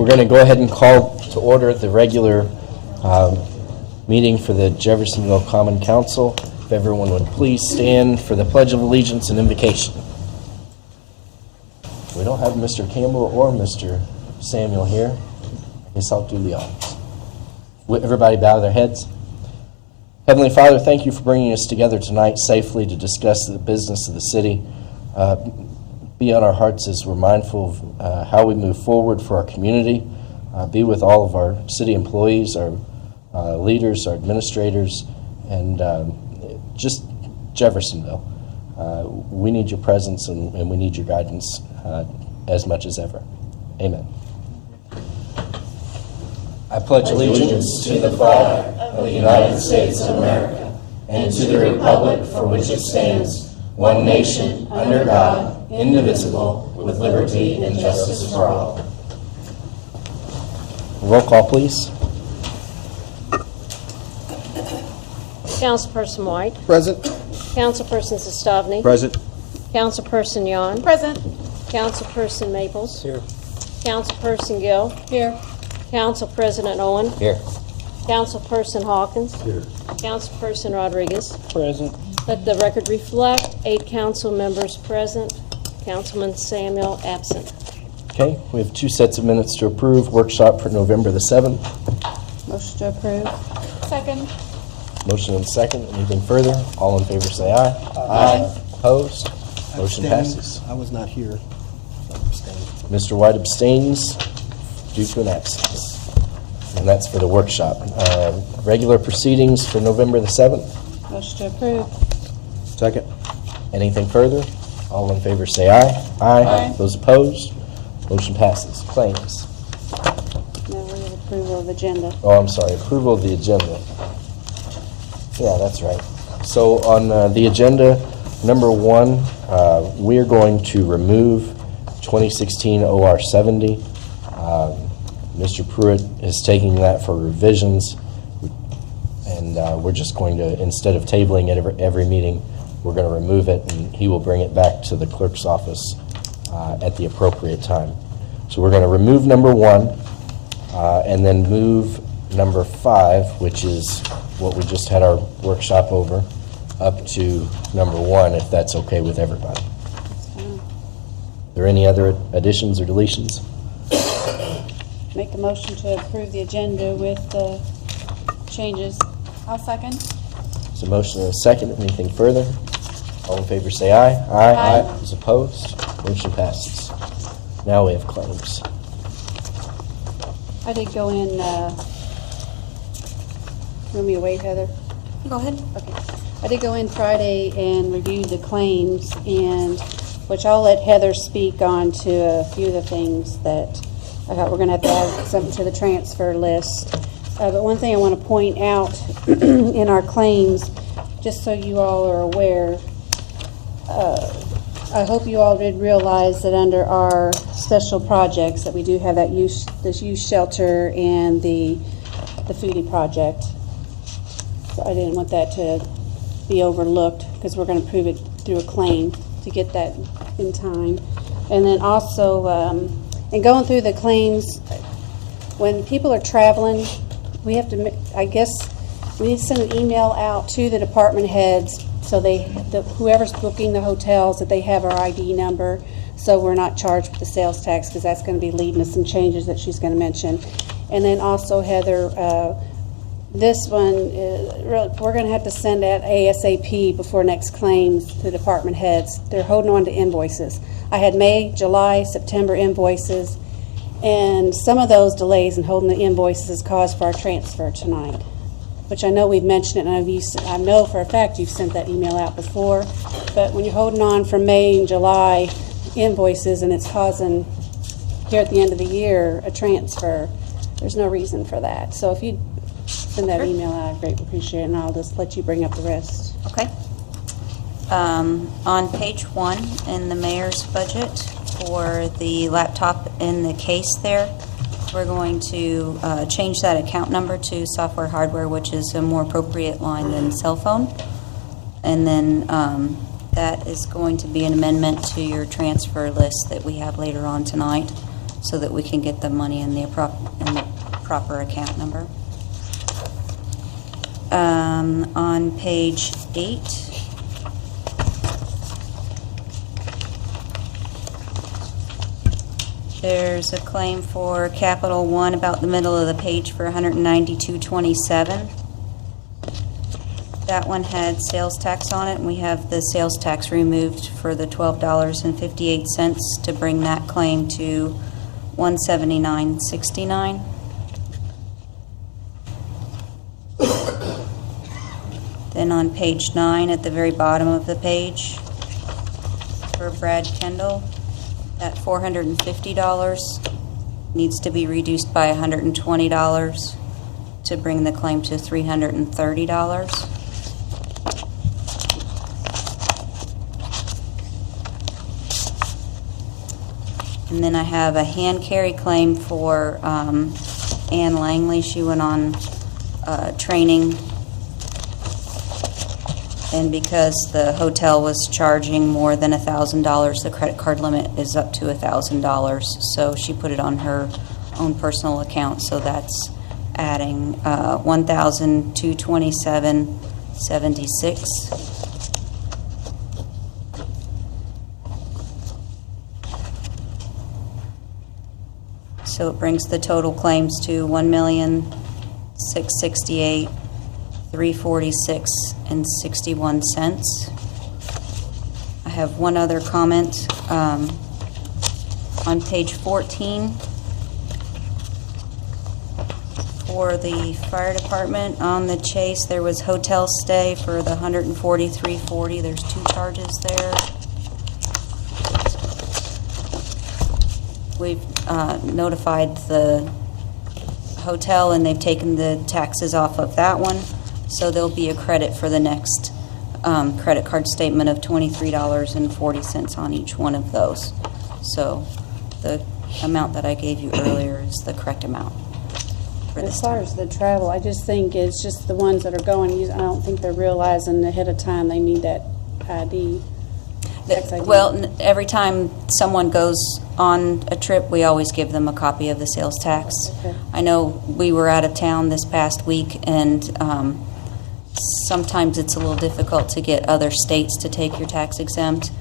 We're going to go ahead and call to order the regular meeting for the Jeffersonville Common Council. If everyone would please stand for the Pledge of Allegiance and invocation. We don't have Mr. Campbell or Mr. Samuel here. I guess I'll do the honors. Would everybody bow their heads? Heavenly Father, thank you for bringing us together tonight safely to discuss the business of the city. Be on our hearts as we're mindful of how we move forward for our community. Be with all of our city employees, our leaders, our administrators, and just Jeffersonville. We need your presence and we need your guidance as much as ever. Amen. I pledge allegiance to the flag of the United States of America and to the republic for which it stands, one nation, under God, indivisible, with liberty and justice for all. Roll call, please. Councilperson White. Present. Councilperson Sestavny. Present. Councilperson Yon. Present. Councilperson Maples. Here. Councilperson Gill. Here. Council President Owen. Here. Councilperson Hawkins. Here. Councilperson Rodriguez. Present. Let the record reflect 8 council members present. Councilman Samuel absent. Okay, we have 2 sets of minutes to approve. Workshop for November the 7th. Motion to approve. Second. Motion and second. Anything further? All in favor say aye. Aye. Opposed? Motion passes. I was not here. So I'm abstaining. Mr. White abstains due to an absence. And that's for the workshop. Regular proceedings for November the 7th. Motion to approve. Second. Anything further? All in favor say aye. Aye. Those opposed? Motion passes. Claims. Now we have approval of agenda. Oh, I'm sorry. Approval of the agenda. Yeah, that's right. So on the agenda, number 1, we're going to remove 2016 OR 70. Mr. Pruitt is taking that for revisions, and we're just going to, instead of tabling it every meeting, we're going to remove it, and he will bring it back to the clerk's office at the appropriate time. So we're going to remove number 1, and then move number 5, which is what we just had our workshop over, up to number 1, if that's okay with everybody. Are there any other additions or deletions? Make a motion to approve the agenda with the changes. I'll second. So motion and a second. Anything further? All in favor say aye. Aye. Those opposed? Motion passes. Now we have claims. I did go in, want me to wait, Heather? Go ahead. Okay. I did go in Friday and review the claims, and which I'll let Heather speak on to a few of the things that I thought we're going to have to add something to the transfer list. But one thing I want to point out in our claims, just so you all are aware, I hope you all did realize that under our special projects that we do have that this youth shelter and the foodie project. So I didn't want that to be overlooked because we're going to prove it through a claim to get that in time. And then also, in going through the claims, when people are traveling, we have to, I guess, we need to send an email out to the department heads so whoever's booking the hotels, that they have our ID number, so we're not charged with the sales tax, because that's going to be leading to some changes that she's going to mention. And then also, Heather, this one, we're going to have to send out ASAP before next claims to the department heads. They're holding on to invoices. I had May, July, September invoices, and some of those delays in holding the invoices is cause for our transfer tonight, which I know we've mentioned it, and I know for a fact you've sent that email out before, but when you're holding on from May and July invoices and it's causing, here at the end of the year, a transfer, there's no reason for that. So if you send that email out, I'd greatly appreciate it, and I'll just let you bring up the rest. Okay. On page 1 in the mayor's budget for the laptop in the case there, we're going to change that account number to software hardware, which is a more appropriate line than cell phone. And then that is going to be an amendment to your transfer list that we have later on tonight. so that we can get the money in the proper account number. On page 8, there's a claim for Capital One about the middle of the page for $192.27. That one had sales tax on it, and we have the sales tax removed for the $12.58 to bring that claim to $179.69. Then on page 9, at the very bottom of the page, for Brad Kendall, that $450 needs to be reduced by $120 to bring the claim to $330. And then I have a hand carry claim for Ann Langley. She went on training, and because the hotel was charging more than $1,000, the credit card limit is up to $1,000. So she put it on her own personal account. So that's adding $1,227.76. So it brings the total claims to $1,668,346.61. I have one other comment. On page 14, for the fire department on the Chase, there was hotel stay for the $143.40. There's 2 charges there. We've notified the hotel, and they've taken the taxes off of that one, so there'll be a credit for the next credit card statement of $23.40 on each one of those. So the amount that I gave you earlier is the correct amount for this As far time. as the travel, I just think it's just the ones that are going, I don't think they're realizing ahead of time they need that ID. tax ID. Well, every time someone goes on a trip, we always give them a copy of the sales tax. Okay. I know we were out of town this past week, and sometimes it's a little difficult to get other states to take your tax exempt,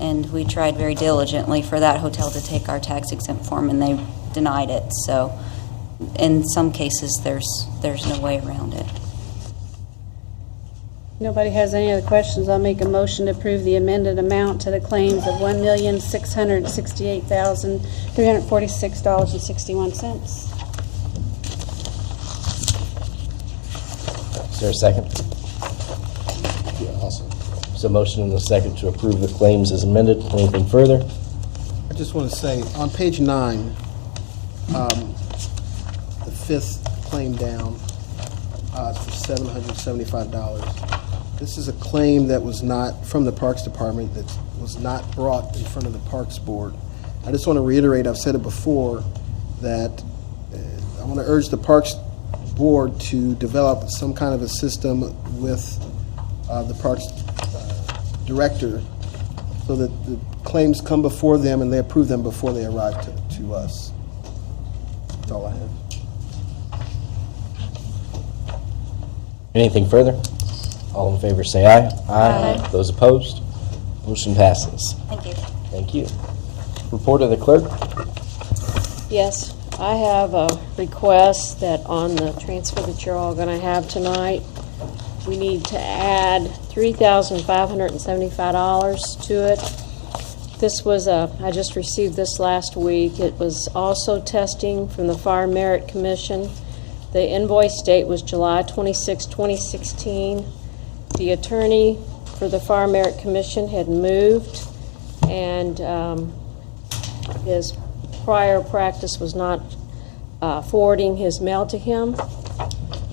and we tried very diligently for that hotel to take our tax exempt form, and they denied it. So in some cases, there's no way around it. Nobody has any other questions, I'll make a motion to approve the amended amount to the claims of $1,668,346.61. Is there a second? Yeah, awesome. So motion and a second to approve the claims as amended. Anything further? I just want to say, on page 9, the 5th claim down, it's for $775. This is a claim that was not from the Parks Department, that was not brought in front of the Parks Board. I just want to reiterate, I've said it before, that I want to urge the Parks Board to develop some kind of a system with the Parks Director so that the claims come before them and they approve them before they arrive to us. That's all I have. Anything further? All in favor say aye. Aye. Those opposed? Motion passes. Thank you. Thank you. Report of the clerk. Yes, I have a request that on the transfer that you're all going to have tonight, we need to add $3,575 to it. This was I just received this last week. It was also testing from the Fire Merit Commission. The invoice date was July 26, 2016. The attorney for the Fire Merit Commission had moved, and his prior practice was not forwarding his mail to him.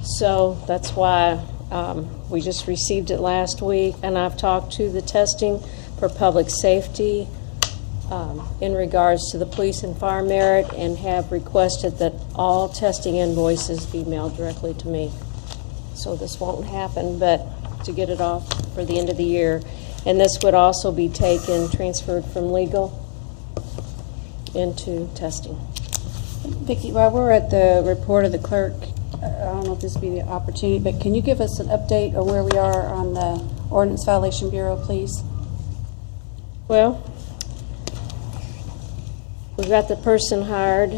So that's why we just received it last week, and I've talked to the testing for public safety in regards to the police and fire merit, and have requested that all testing invoices be mailed directly to me. So this won't happen, but to get it off for the end of the year. And this would also be transferred from legal. into testing. Vicki, while we're at the report of the clerk, I don't know if this would be the opportunity, but can you give us an update on where we are on the Ordinance Violation Bureau, please? Well, we've got the person hired.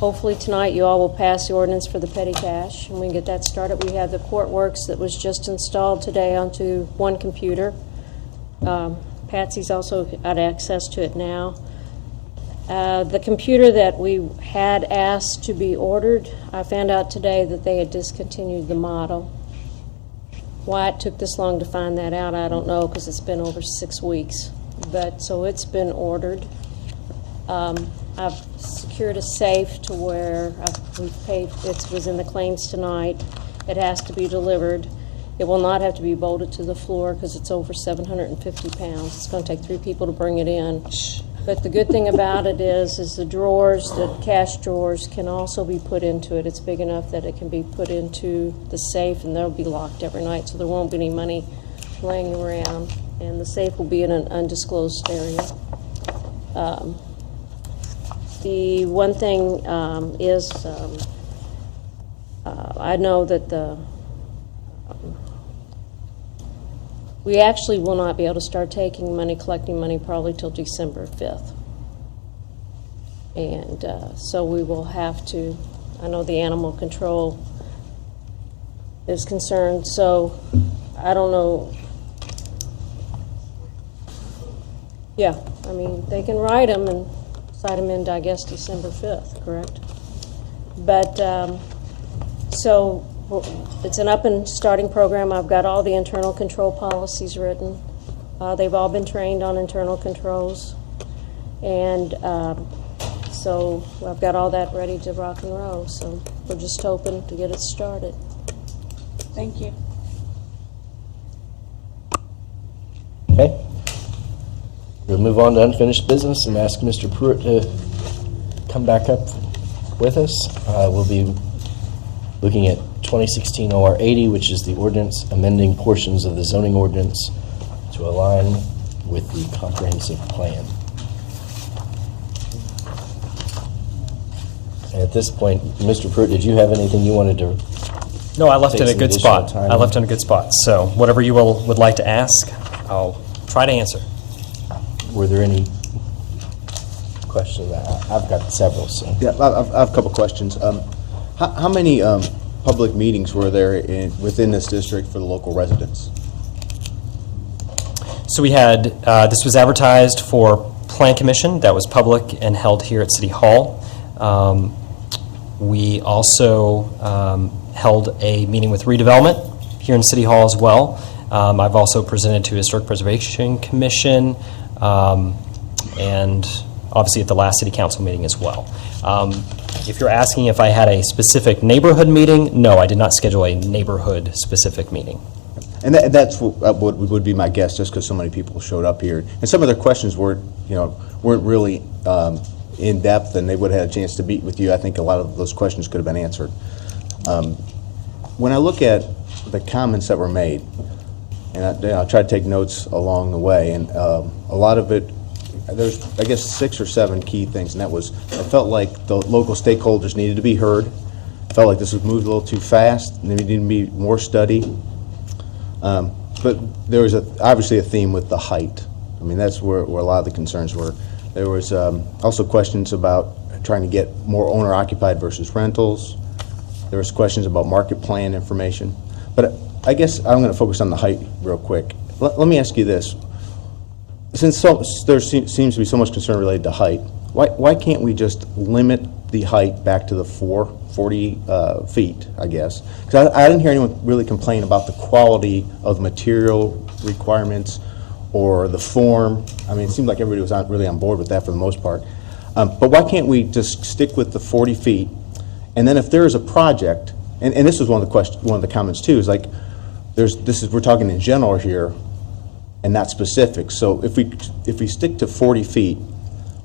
Hopefully tonight you all will pass the ordinance for the petty cash, and we can get that started. We have the Court Works that was just installed today onto one computer. Patsy's also got access to it now. The computer that we had asked to be ordered, I found out today that they had discontinued the model. Why it took this long to find that out, I don't know, because it's been over 6 weeks. But, so it's been ordered. I've secured a safe to where we've paid, it was in the claims tonight. It has to be delivered. It will not have to be bolted to the floor because it's over 750 pounds. It's going to take 3 people to bring it in. But the good thing about it is the drawers, the cash drawers, can also be put into it. It's big enough that it can be put into the safe, and they'll be locked every night, so there won't be any money laying around. And the safe will be in an undisclosed area. The one thing is, I know that we actually will not be able to start taking money, collecting money probably till December 5th. And so we will have to, I know the animal control is concerned, so I don't know. Yeah, I mean, they can write them and cite them in, I guess, December 5th, correct? But, so it's an up and starting program. I've got all the internal control policies written. They've all been trained on internal controls. And so I've got all that ready to rock and roll. So we're just hoping to get it started. Thank you. Okay. We'll move on to unfinished business and ask Mr. Pruitt to come back up with us. We'll be looking at 2016 OR 80, which is the ordinance amending portions of the zoning ordinance to align with the comprehensive plan. And at this point, Mr. Pruitt, did you have anything you wanted to? No, I left Take in a some good additional spot. time. I left in a good spot. So whatever you would like to ask, I'll try to answer. Were there any questions? I've got several, so. Yeah, I have a couple questions. How many public meetings were there within this district for the local residents? So we had, this was advertised for Plan Commission. That was public and held here at City Hall. We also held a meeting with redevelopment here in City Hall as well. I've also presented to Historic Preservation Commission, and obviously at the last City Council meeting as well. If you're asking if I had a specific neighborhood meeting, no, I did not schedule a neighborhood-specific meeting. And that's what would be my guess, just because so many people showed up here. And some of their questions weren't really in depth, and they would have had a chance to meet with you. I think a lot of those questions could have been answered. When I look at the comments that were made, and I try to take notes along the way, and a lot of it, there's, I guess, 6 or 7 key things, and that was, I felt like the local stakeholders needed to be heard. I felt like this was moved a little too fast, and there needed to be more study. But there was obviously a theme with the height. I mean, that's where a lot of the concerns were. There was also questions about trying to get more owner-occupied versus rentals. There was questions about market plan information. But I guess I'm going to focus on the height real quick. Let me ask you this. Since there seems to be so much concern related to height, why can't we just limit the height back to the 40 feet, I guess? Because I didn't hear anyone really complain about the quality of material requirements or the form. I mean, it seemed like everybody was really on board with that for the most part. But why can't we just stick with the 40 feet? And then if there is a project, and this was one of the comments too, is like, we're talking in general here and not specific. So if we stick to 40 feet,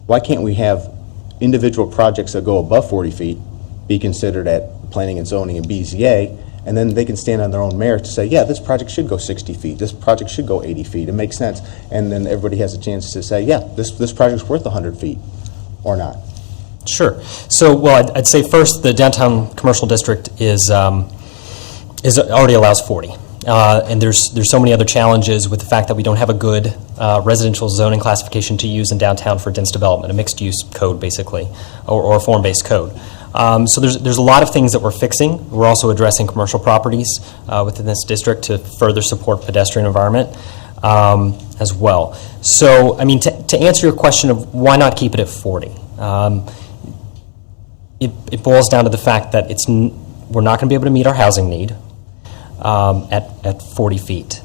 why can't we have individual projects that go above 40 feet be considered at planning and zoning and BZA, and then they can stand on their own merit to say, yeah, this project should go 60 feet, this project should go 80 feet, it makes sense. And then everybody has a chance to say, yeah, this project's worth 100 feet, or not. Sure. So, well, I'd say first, the downtown commercial district is already allows 40. And there's so many other challenges with the fact that we don't have a good residential zoning classification to use in downtown for dense development, a mixed-use code, basically, or a form-based code. So there's a lot of things that we're fixing. We're also addressing commercial properties within this district to further support pedestrian environment as well. So, I mean, to answer your question of why not keep it at 40, it boils down to the fact that we're not going to be able to meet our housing need at 40 feet.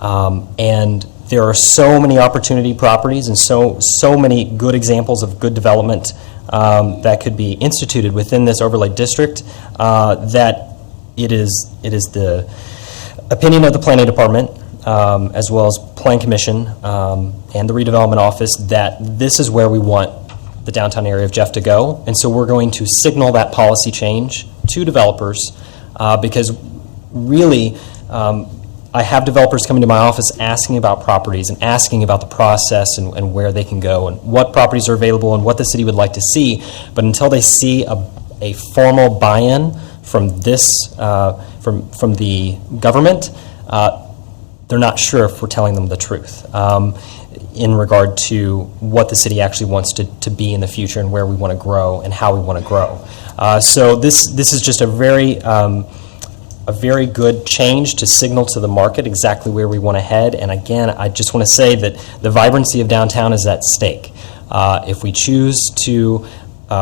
And there are so many opportunity properties and so many good examples of good development that could be instituted within this overlay district that it is the opinion of the planning department as well as plan commission and the redevelopment office that this is where we want the downtown area of Jeff to go. And so we're going to signal that policy change to developers because really, I have developers coming to my office asking about properties and asking about the process and where they can go and what properties are available and what the city would like to see. But until they see a formal buy-in from this, from the government, they're not sure if we're telling them the truth in regard to what the city actually wants to be in the future and where we want to grow and how we want to grow. So this is just a very good change to signal to the market exactly where we want to head. And again, I just want to say that the vibrancy of downtown is at stake. If we choose to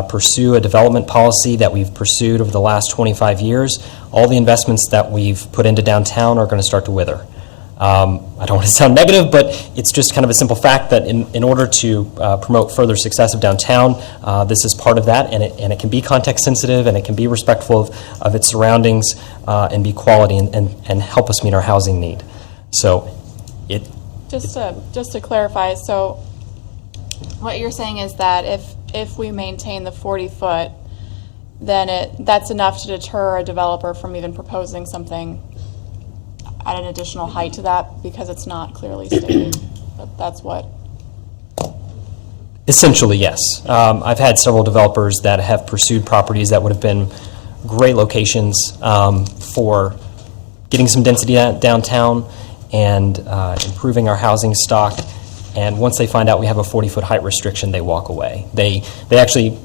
pursue a development policy that we've pursued over the last 25 years, all the investments that we've put into downtown are going to start to wither. I don't want to sound negative, but it's just kind of a simple fact that in order to promote further success of downtown, this is part of that, and it can be context sensitive, and it can be respectful of its surroundings, and be quality and help us meet our housing need. So Just to clarify, so what you're saying is that if we maintain the 40-foot, then that's enough to deter a developer from even proposing something at an additional height to that because it's not clearly stated. That's what. Essentially, yes. I've had several developers that have pursued properties that would have been great locations for getting some density downtown and improving our housing stock. And once they find out we have a 40-foot height restriction, they walk away. They actually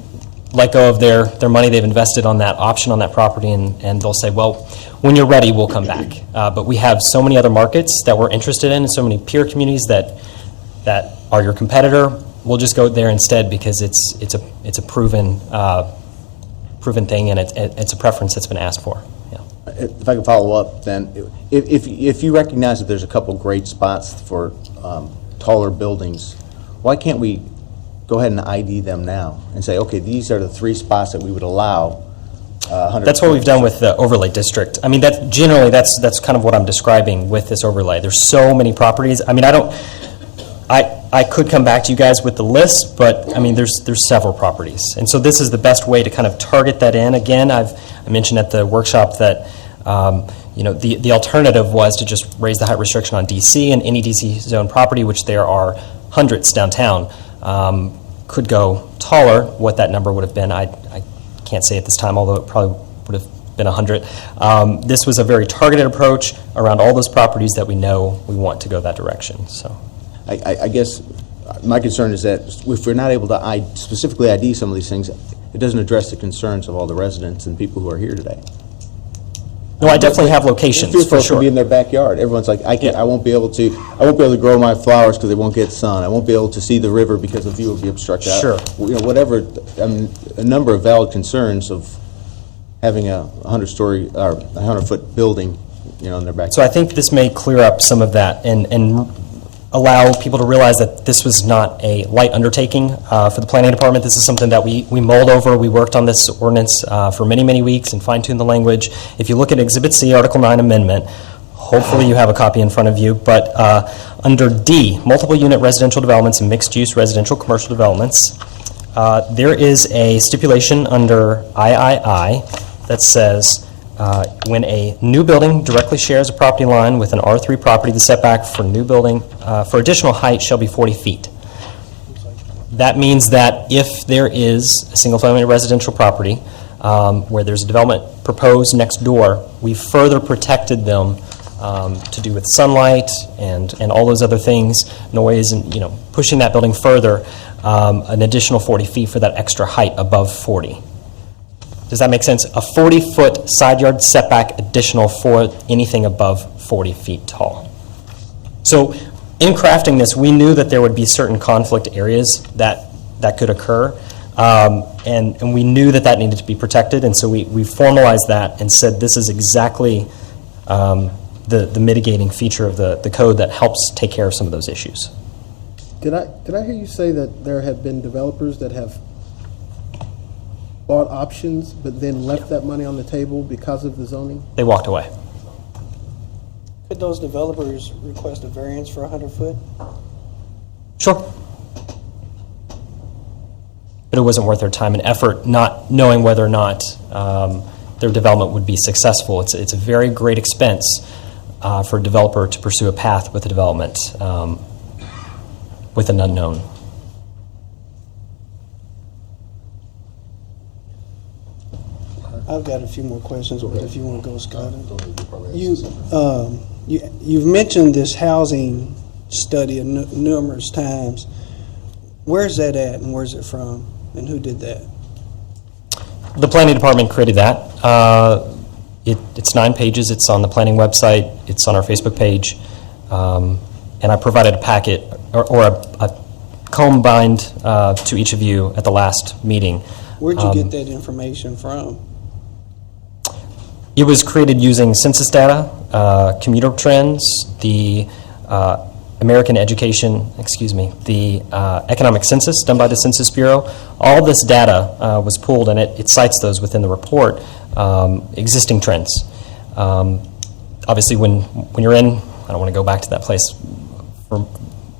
let go of their money they've invested on that option on that property, and they'll say, well, when you're ready, we'll come back. But we have so many other markets that we're interested in, and so many peer communities that are your competitor. We'll just go there instead because it's a proven thing, and it's a preference that's been asked for. Yeah. If I can follow up, then, if you recognize that there's a couple great spots for taller buildings, why can't we go ahead and ID them now and say, okay, these are the 3 spots that we would allow 100. That's what we've done with the overlay district. I mean, that's kind of what I'm describing with this overlay. There's so many properties. I mean, I could come back to you guys with the list, but I mean, there's several properties, and so this is the best way to kind of target that in. Again, I mentioned at the workshop that the alternative was to just raise the height restriction on DC, and any DC zone property, which there are hundreds downtown, could go taller. What that number would have been, I can't say at this time, although it probably would have been 100. This was a very targeted approach around all those properties that we know we want to go that direction. So, I guess my concern is that if we're not able to specifically ID some of these things, it doesn't address the concerns of all the residents and people who are here today. no, I definitely have locations Few for folks will sure. be in their backyard. Everyone's like, I won't be able to grow my flowers because they won't get sun. I won't be able to see the river because the view will be obstructed. Sure. Whatever. I mean, a number of valid concerns of having a 100-story or 100-foot building, in their backyard. So I think this may clear up some of that and allow people to realize that this was not a light undertaking for the planning department. This is something that we mulled over. We worked on this ordinance for many, many weeks and fine-tuned the language. If you look at Exhibit C, Article 9 Amendment, hopefully you have a copy in front of you, but under D, multiple unit residential developments and mixed-use residential commercial developments, there is a stipulation under III that says when a new building directly shares a property line with an R3 property, the setback for new building, for additional height shall be 40 feet. That means that if there is a single-family residential property where there's a development proposed next door, we've further protected them to do with sunlight and all those other things, noise, and, you know, pushing that building further, an additional 40 feet for that extra height above 40. Does that make sense? A 40-foot side yard setback additional for anything above 40 feet tall. So in crafting this, we knew that there would be certain conflict areas that could occur, and we knew that needed to be protected, and so we formalized that and said this is exactly the mitigating feature of the code that helps take care of some of those issues. Did I hear you say that there have been developers that have bought options but then left that money on the table because of the zoning? They walked away. Could those developers request a variance for 100 foot? Sure. But it wasn't worth their time and effort, not knowing whether or not their development would be successful. It's a very great expense for a developer to pursue a path with a development with an unknown. I've got a few more questions, but if you want to go, Scott. You've mentioned this housing study numerous times. Where's that at, and where's it from, and who did that? The planning department created that. It's 9 pages. It's on the planning website. It's on our Facebook page. And I provided a packet or a comb bind to each of you at the last meeting. Where'd you get that information from? It was created using census data, commuter trends, the American Education, the economic census done by the Census Bureau. All this data was pulled, and it cites those within the report, existing trends. Obviously, when you're in, I don't want to go back to that place for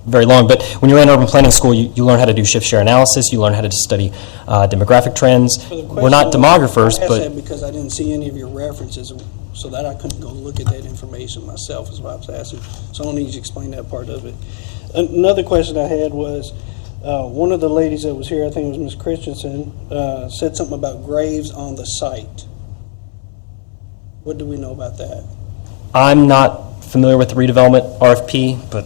very long, but when you're in urban planning school, you learn how to do shift share analysis, you learn how to study demographic trends. We're not demographers, I asked but that because I didn't see any of your references, so that I couldn't go look at that information myself, is what I was asking. So I don't need you to explain that part of it. Another question I had was, one of the ladies that was here, I think it was Ms. Christensen, said something about graves on the site. What do we know about that? I'm not familiar with the redevelopment RFP, but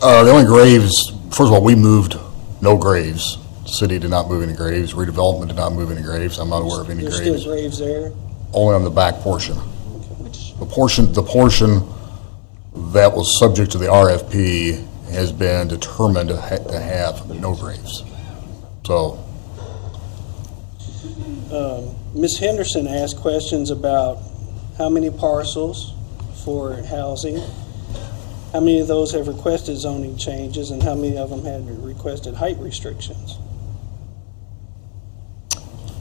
The only graves, first of all, we moved no graves. The city did not move any graves. Redevelopment did not move any graves. I'm not aware of any There's graves. still graves there? Only on the back portion. The portion that was subject to the RFP has been determined to have no graves. So, Ms. Henderson asked questions about how many parcels for housing, how many of those have requested zoning changes, and how many of them have requested height restrictions.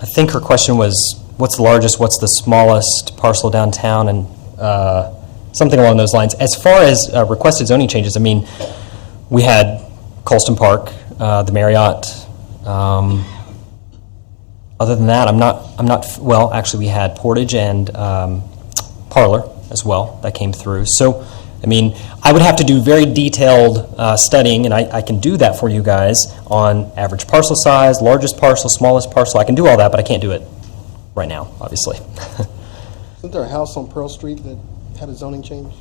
I think her question was, what's the largest, what's the smallest parcel downtown, and something along those lines. As far as requested zoning changes, I mean, we had Colston Park, the Marriott. Other than that, I'm not. Well, actually, we had Portage and Parlor as well that came through. So, I mean, I would have to do very detailed studying, and I can do that for you guys on average parcel size, largest parcel, smallest parcel. I can do all that, but I can't do it right now, obviously. Isn't there a house on Pearl Street that had a zoning change?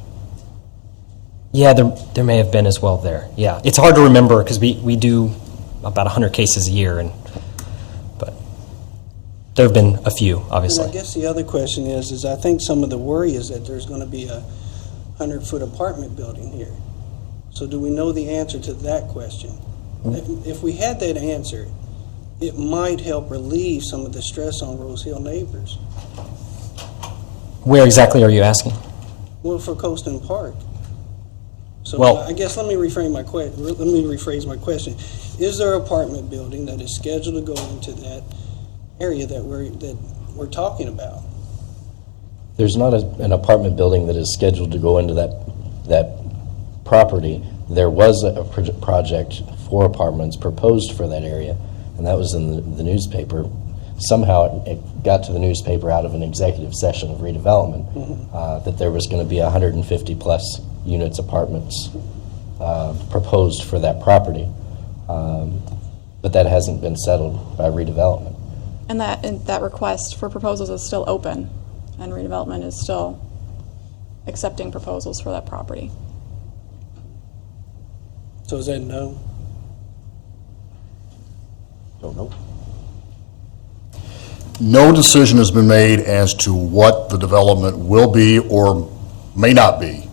Yeah, there may have been as well there. Yeah, it's hard to remember because we do about 100 cases a year, but there have been a few, obviously. And I guess the other question is I think some of the worry is that there's going to be a 100-foot apartment building here. So do we know the answer to that question? If we had that answer, it might help relieve some of the stress on Rose Hill neighbors. Where exactly are you asking? Well, for Colston Park. So Well- I guess let me rephrase my question. Is there an apartment building that is scheduled to go into that area that we're talking about? There's not an apartment building that is scheduled to go into that property. There was a project for apartments proposed for that area, and that was in the newspaper. somehow it got to the newspaper out of an executive session of redevelopment that there was going to be 150-plus units, apartments proposed for that property. But that hasn't been settled by redevelopment. And that request for proposals is still open, and redevelopment is still accepting proposals for that property. So is that no? Don't know. No decision has been made as to what the development will be or may not be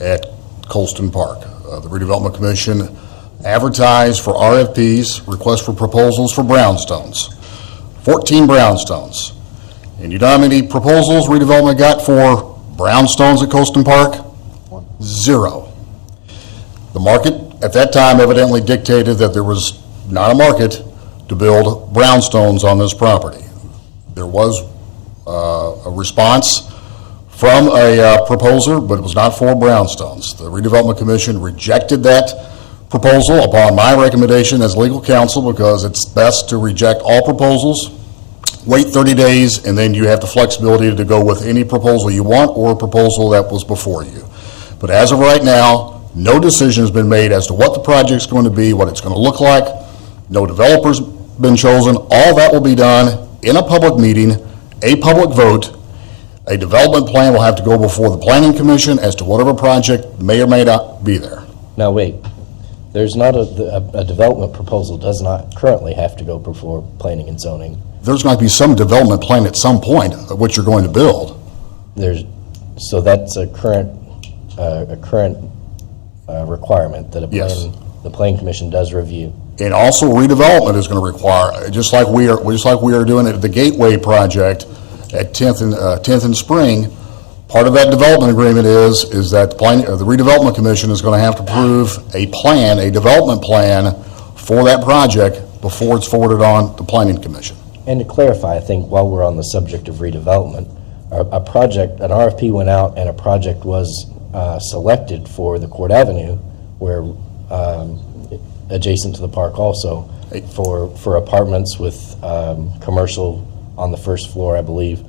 at Colston Park. The Redevelopment Commission advertised for RFPs, requests for proposals for brownstones, 14 brownstones. And you know how many proposals redevelopment got for brownstones at Colston Park? 0. The market at that time evidently dictated that there was not a market to build brownstones on this property. There was a response from a proposer, but it was not for brownstones. The Redevelopment Commission rejected that proposal upon my recommendation as legal counsel, because it's best to reject all proposals, wait 30 days, and then you have the flexibility to go with any proposal you want or a proposal that was before you. But as of right now, no decision has been made as to what the project's going to be, what it's going to look like. No developer's been chosen. All that will be done in a public meeting, a public vote. A development plan will have to go before the Planning Commission as to whatever project may or may not be there. Now, wait. There's not a development proposal does not currently have to go before planning and zoning. There's going to be some development plan at some point of what you're going to build. So that's a current requirement that Yes. the Planning Commission does review. And also redevelopment is going to require, just like we are doing at the Gateway project at 10th and Spring, part of that development agreement is that the Redevelopment Commission is going to have to approve a development plan for that project before it's forwarded on to Planning Commission. And to clarify, I think while we're on the subject of redevelopment, an RFP went out and a project was selected for the Court Avenue, where adjacent to the park also, for apartments with commercial on the first floor, I believe.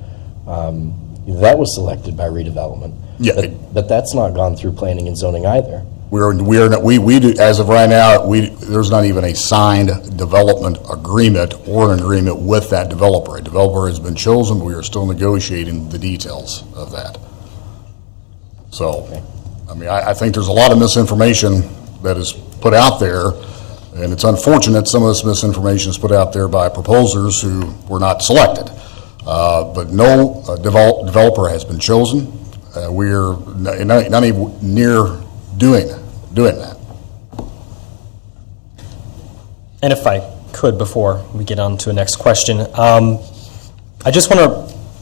That was selected by redevelopment. Yeah. But that's not gone through planning and zoning either. We do, as of right now, there's not even a signed development agreement or an agreement with that developer. A developer has been chosen, but we are still negotiating the details of that. So, I mean, I think there's a lot of misinformation that is put out there, and it's unfortunate some of this misinformation is put out there by proposers who were not selected. But no developer has been chosen. We're not even near doing that. And if I could, before we get on to the next question, I just want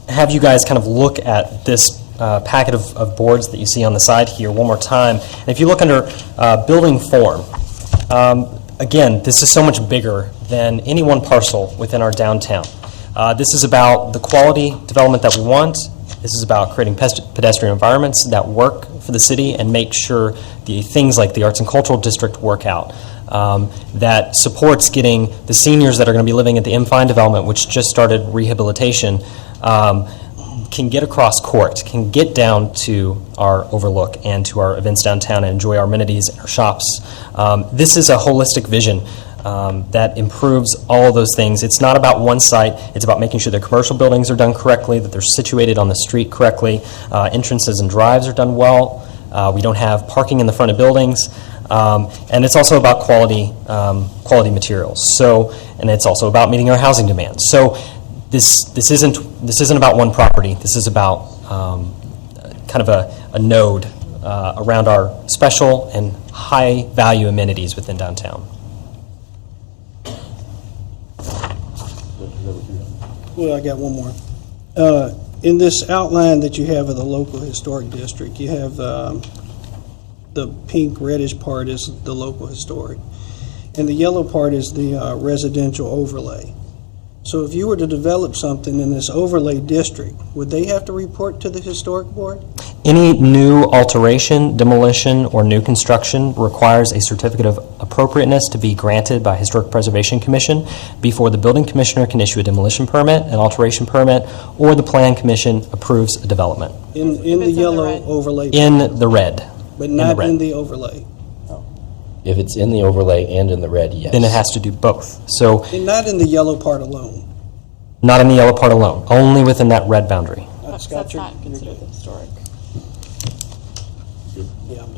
to have you guys kind of look at this packet of boards that you see on the side here one more time. And if you look under building form, again, this is so much bigger than any one parcel within our downtown. This is about the quality development that we want. This is about creating pedestrian environments that work for the city and make sure the things like the Arts and Cultural District work out. That supports getting the seniors that are going to be living at the M-Fine development, which just started rehabilitation, can get across Court, can get down to our Overlook and to our events downtown and enjoy our amenities and our shops. This is a holistic vision that improves all of those things. It's not about one site. It's about making sure their commercial buildings are done correctly, that they're situated on the street correctly, entrances and drives are done well. We don't have parking in the front of buildings. And it's also about quality materials. So, and it's also about meeting our housing demands. So this isn't about one property. This is about kind of a node around our special and high value amenities within downtown. Well, I got one more. In this outline that you have of the local historic district, you have the pink reddish part is the local historic, and the yellow part is the residential overlay. So if you were to develop something in this overlay district, would they have to report to the historic board? Any new alteration, demolition, or new construction requires a certificate of appropriateness to be granted by Historic Preservation Commission before the building commissioner can issue a demolition permit, an alteration permit, or the plan commission approves a development. In If the it's in the yellow red. overlay? In the red. But the not red. in the overlay? If it's in the overlay and in the red, yes. Then it has to do both. So And not in the yellow part alone? not in the yellow part alone, only within that red boundary. That's Scott, you're- not you're considered good. historic. Yeah, I'm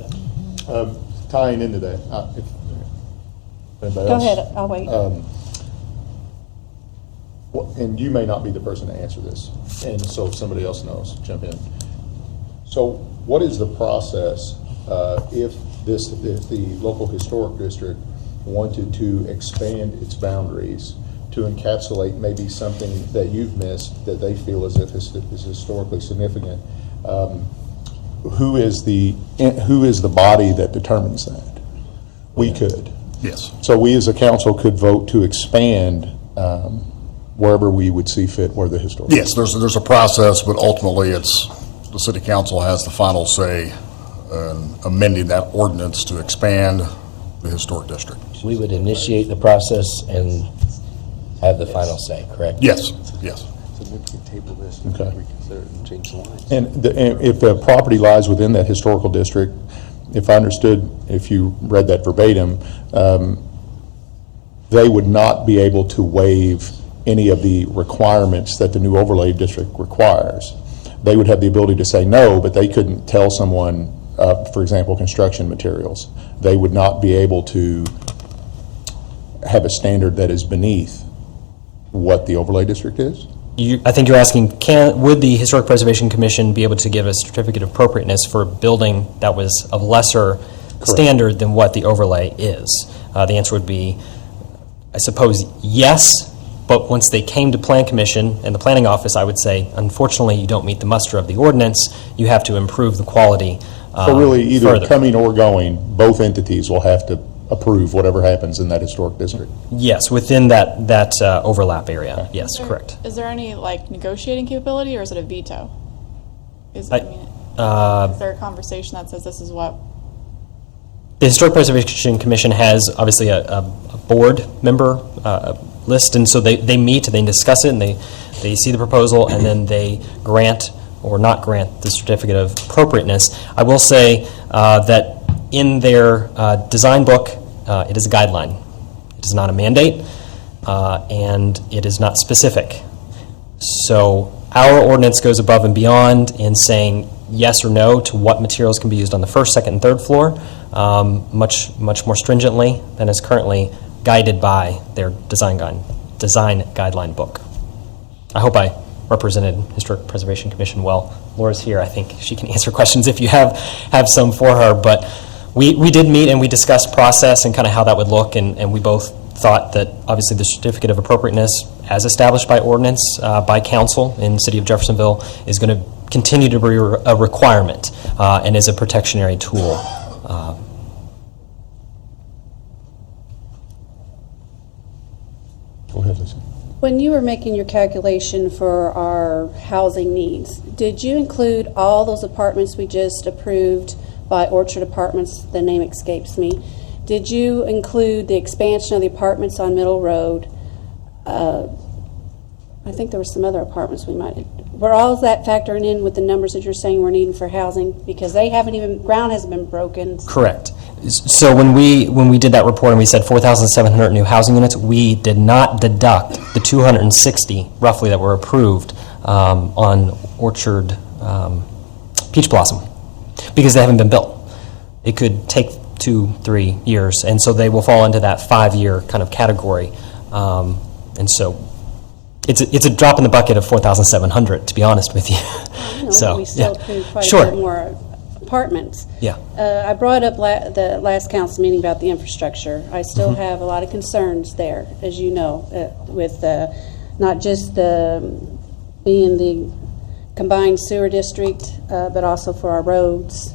done. Tying into that, if anybody Go else- ahead, I'll wait. And you may not be the person to answer this, and so if somebody else knows, jump in. So what is the process if the local historic district wanted to expand its boundaries to encapsulate maybe something that you've missed that they feel as if is historically significant? Who is the body that determines that? We could. Yes. So we as a council could vote to expand wherever we would see fit where the historic. Yes, there's a process, but ultimately it's, the city council has the final say in amending that ordinance to expand the historic district. We would initiate the process and have the final say, correct? Yes, yes. So we can table this Okay. and reconsider it and change the lines. And if the property lies within that historical district, if I understood, if you read that verbatim, they would not be able to waive any of the requirements that the new overlay district requires. They would have the ability to say no, but they couldn't tell someone, for example, construction materials. They would not be able to have a standard that is beneath what the overlay district is? I think you're asking, would the Historic Preservation Commission be able to give a certificate of appropriateness for a building that was of lesser standard than what the overlay is? The answer would be, I suppose, yes, but once they came to Plan Commission and the Planning Office, I would say, unfortunately, you don't meet the muster of the ordinance. You have to improve the quality So really, either further. coming or going, both entities will have to approve whatever happens in that historic district. Yes, within that overlap area. Yes, correct. Is there any, like, negotiating capability, or is it a veto? Is I- is there a conversation that says this is what? The Historic Preservation Commission has obviously a board member list, and so they meet, they discuss it, and they see the proposal, and then they grant or not grant the certificate of appropriateness. I will say that in their design book, it is a guideline. It is not a mandate, and it is not specific. So our ordinance goes above and beyond in saying yes or no to what materials can be used on the first, second, and third floor, much more stringently than is currently guided by their design guideline book. I hope I represented Historic Preservation Commission well. Laura's here. I think she can answer questions if you have some for her. But we did meet and we discussed process and kind of how that would look, and we both thought that obviously the certificate of appropriateness, as established by ordinance by council in the city of Jeffersonville, is going to continue to be a requirement and is a protectionary tool. Go ahead, Lisa. When you were making your calculation for our housing needs, did you include all those apartments we just approved by Orchard Apartments? The name escapes me. Did you include the expansion of the apartments on Middle Road? I think there were some other apartments we might. Were all of that factoring in with the numbers that you're saying we're needing for housing? Because they haven't even, ground hasn't been broken. Correct. So when we did that report and we said 4,700 new housing units, we did not deduct the 260 roughly that were approved on Orchard Peach Blossom because they haven't been built. It could take 2-3 years, and so they will fall into that 5-year kind of category. And so it's a drop in the bucket of 4,700, to be honest with you. You know, So we still yeah. approved quite Sure. a bit more apartments. Yeah. I brought up the last council meeting about the infrastructure. I still Mm-hmm. have a lot of concerns there, as you know, with not just being the combined sewer district, but also for our roads.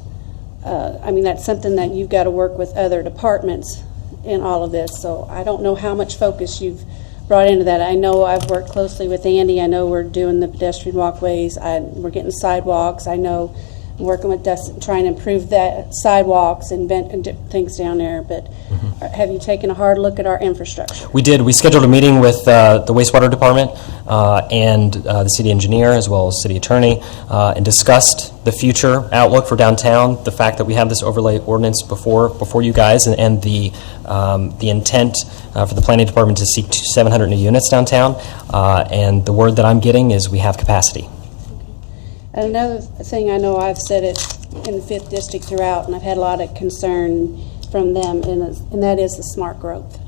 I mean, that's something that you've got to work with other departments in all of this. So I don't know how much focus you've brought into that. I know I've worked closely with Andy. I know we're doing the pedestrian walkways. We're getting sidewalks. I know I'm working with Dustin, trying to improve that sidewalks and things down there. But have you taken a hard look at our infrastructure? We did. We scheduled a meeting with the wastewater department and the city engineer as well as city attorney and discussed the future outlook for downtown, the fact that we have this overlay ordinance before you guys, and the intent for the planning department to seek 700 new units downtown. And the word that I'm getting is we have capacity. And another thing, I know I've said it in the 5th District throughout, and I've had a lot of concern from them, and that is the smart growth.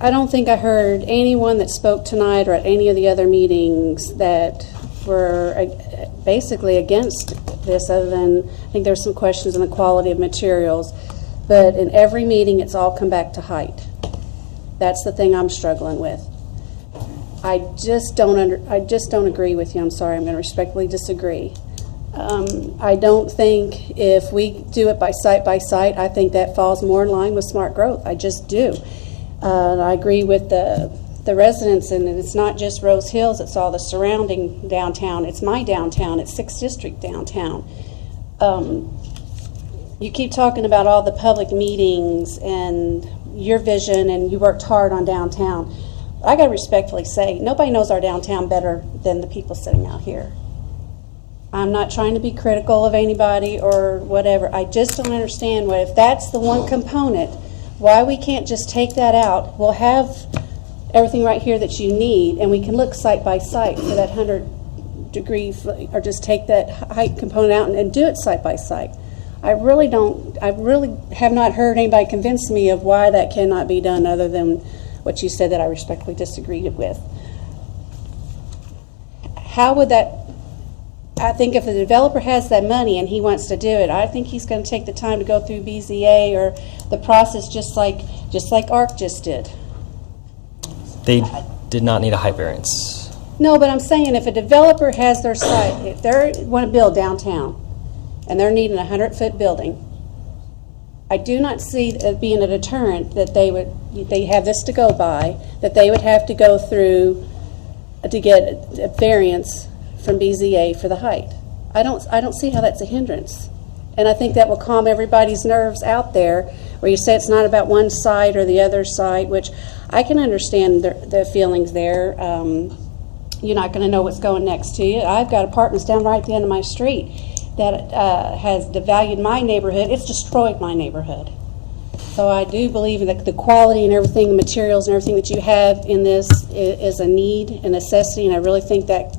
I don't think I heard anyone that spoke tonight or at any of the other meetings that were basically against this, other than I think there were some questions on the quality of materials. But in every meeting, it's all come back to height. That's the thing I'm struggling with. I just don't agree with you. I'm sorry. I'm going to respectfully disagree. I don't think if we do it by site, I think that falls more in line with smart growth. I just do. I agree with the residents, and it's not just Rose Hills. It's all the surrounding downtown. It's my downtown. It's 6th District downtown. You keep talking about all the public meetings and your vision, and you worked hard on downtown. I got to respectfully say, nobody knows our downtown better than the people sitting out here. I'm not trying to be critical of anybody or whatever. I just don't understand why, if that's the one component, why we can't just take that out. We'll have everything right here that you need, and we can look site by site for that 100-degree, or just take that height component out and do it site by site. I really have not heard anybody convince me of why that cannot be done, other than what you said that I respectfully disagreed with. How would that, I think if the developer has that money and he wants to do it, I think he's going to take the time to go through BZA or the process just like ARC just did. They did not need a height variance. No, but I'm saying if a developer has their site, if they want to build downtown and they're needing a 100-foot building, I do not see it being a deterrent that they have this to go by, that they would have to go through to get a variance from BZA for the height. I don't see how that's a hindrance. And I think that will calm everybody's nerves out there, where you say it's not about one side or the other side, which I can understand the feelings there. You're not going to know what's going next to you. I've got apartments down right at the end of my street that has devalued my neighborhood. It's destroyed my neighborhood. So I do believe that the quality and everything, the materials and everything that you have in this is a need, a necessity, and I really think that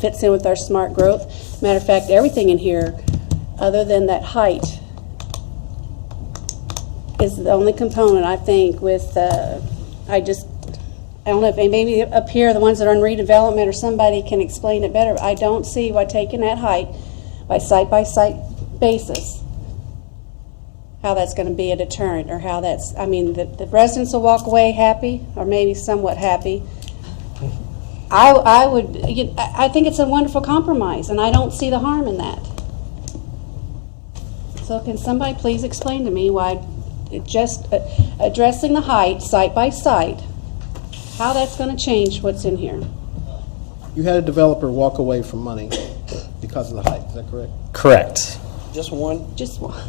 fits in with our smart growth. Matter of fact, everything in here, other than that height, is the only component I think with, I don't know if maybe up here, the ones that are in redevelopment or somebody can explain it better, but I don't see why taking that height by site basis, how that's going to be a deterrent, or how that's, I mean, the residents will walk away happy, or maybe somewhat happy. I think it's a wonderful compromise, and I don't see the harm in that. So can somebody please explain to me why just addressing the height, site by site, how that's going to change what's in here? You had a developer walk away from money because of the height, is that correct? Correct. Just one? Just one.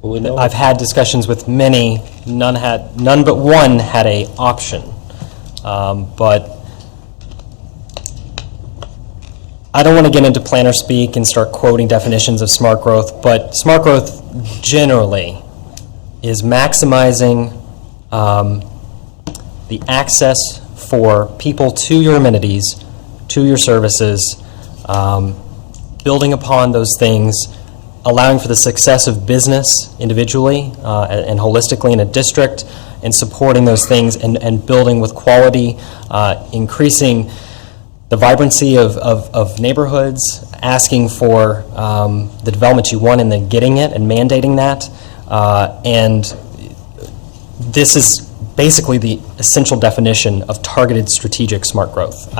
Well, we know I've had discussions with many. None but one had a option. But I don't want to get into planner speak and start quoting definitions of smart growth, but smart growth generally is maximizing the access for people to your amenities, to your services, building upon those things, allowing for the success of business individually and holistically in a district, and supporting those things and building with quality, increasing the vibrancy of neighborhoods, asking for the development you want and then getting it and mandating that. And this is basically the essential definition of targeted strategic smart growth.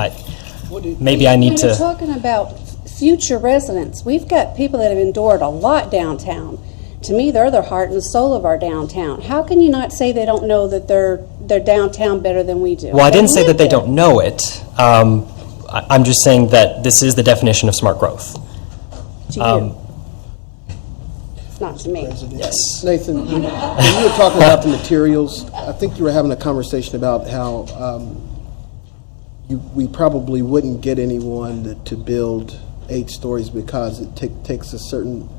Maybe I need We're to... talking about future residents. We've got people that have endured a lot downtown. to me, they're the heart and soul of our downtown. How can you not say they don't know that they're downtown better than we do? Well, I didn't say that they live there. don't know it. I'm just saying that this is the definition of smart growth. To you. Not to me. Yes. Nathan, when you were talking about the materials, I think you were having a conversation about how we probably wouldn't get anyone to build 8 stories because it takes a certain,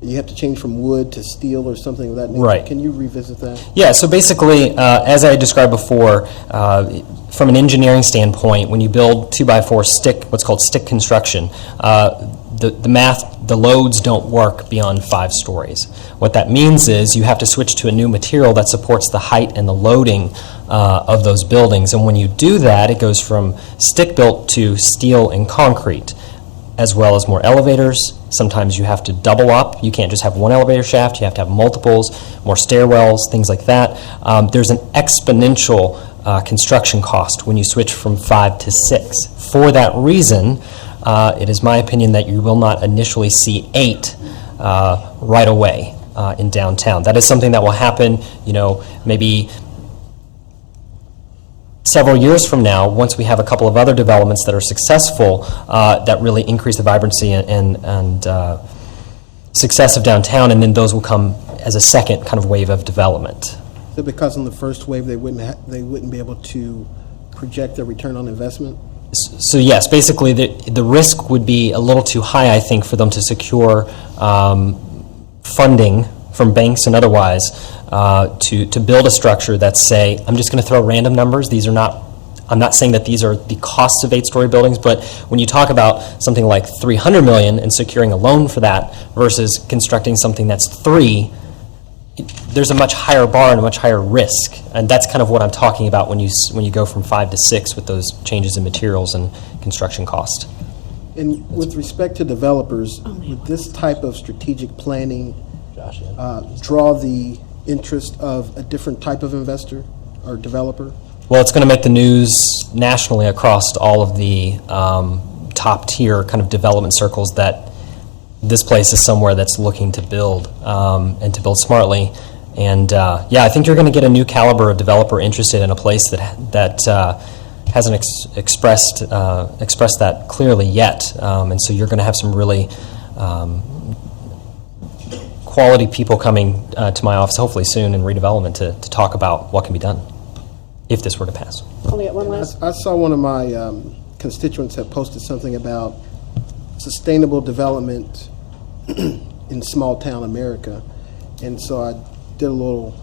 you have to change from wood to steel or something of that nature. Right. Can you revisit that? Yeah, so basically, as I described before, from an engineering standpoint, when you build 2x4 stick, what's called stick construction, the loads don't work beyond 5 stories. What that means is you have to switch to a new material that supports the height and the loading of those buildings. And when you do that, it goes from stick-built to steel and concrete, as well as more elevators. Sometimes you have to double up. You can't just have one elevator shaft. You have to have multiples, more stairwells, things like that. There's an exponential construction cost when you switch from 5 to 6. For that reason, it is my opinion that you will not initially see 8 right away in downtown. That is something that will happen, maybe several years from now, once we have a couple of other developments that are successful, that really increase the vibrancy and success of downtown, and then those will come as a second kind of wave of development. Is it because in the first wave they wouldn't be able to project their return on investment? So yes, basically the risk would be a little too high, I think, for them to secure funding from banks and otherwise to build a structure that's, say, I'm just going to throw random numbers. These are not, I'm not saying that these are the costs of 8-story buildings, but when you talk about something like $300 million and securing a loan for that versus constructing something that's 3, there's a much higher bar and a much higher risk, and that's kind of what I'm talking about when you go from 5 to 6 with those changes in materials and construction cost. And with respect to developers, would this type of strategic planning draw the interest of a different type of investor or developer? Well, it's going to make the news nationally across all of the top tier kind of development circles that this place is somewhere that's looking to build and to build smartly. And yeah, I think you're going to get a new caliber of developer interested in a place that hasn't expressed that clearly yet. And so you're going to have some really quality people coming to my office, hopefully soon, in redevelopment to talk about what can be done if this were to pass. Only got one last. I saw one of my constituents had posted something about sustainable development in small town America, and so I did a little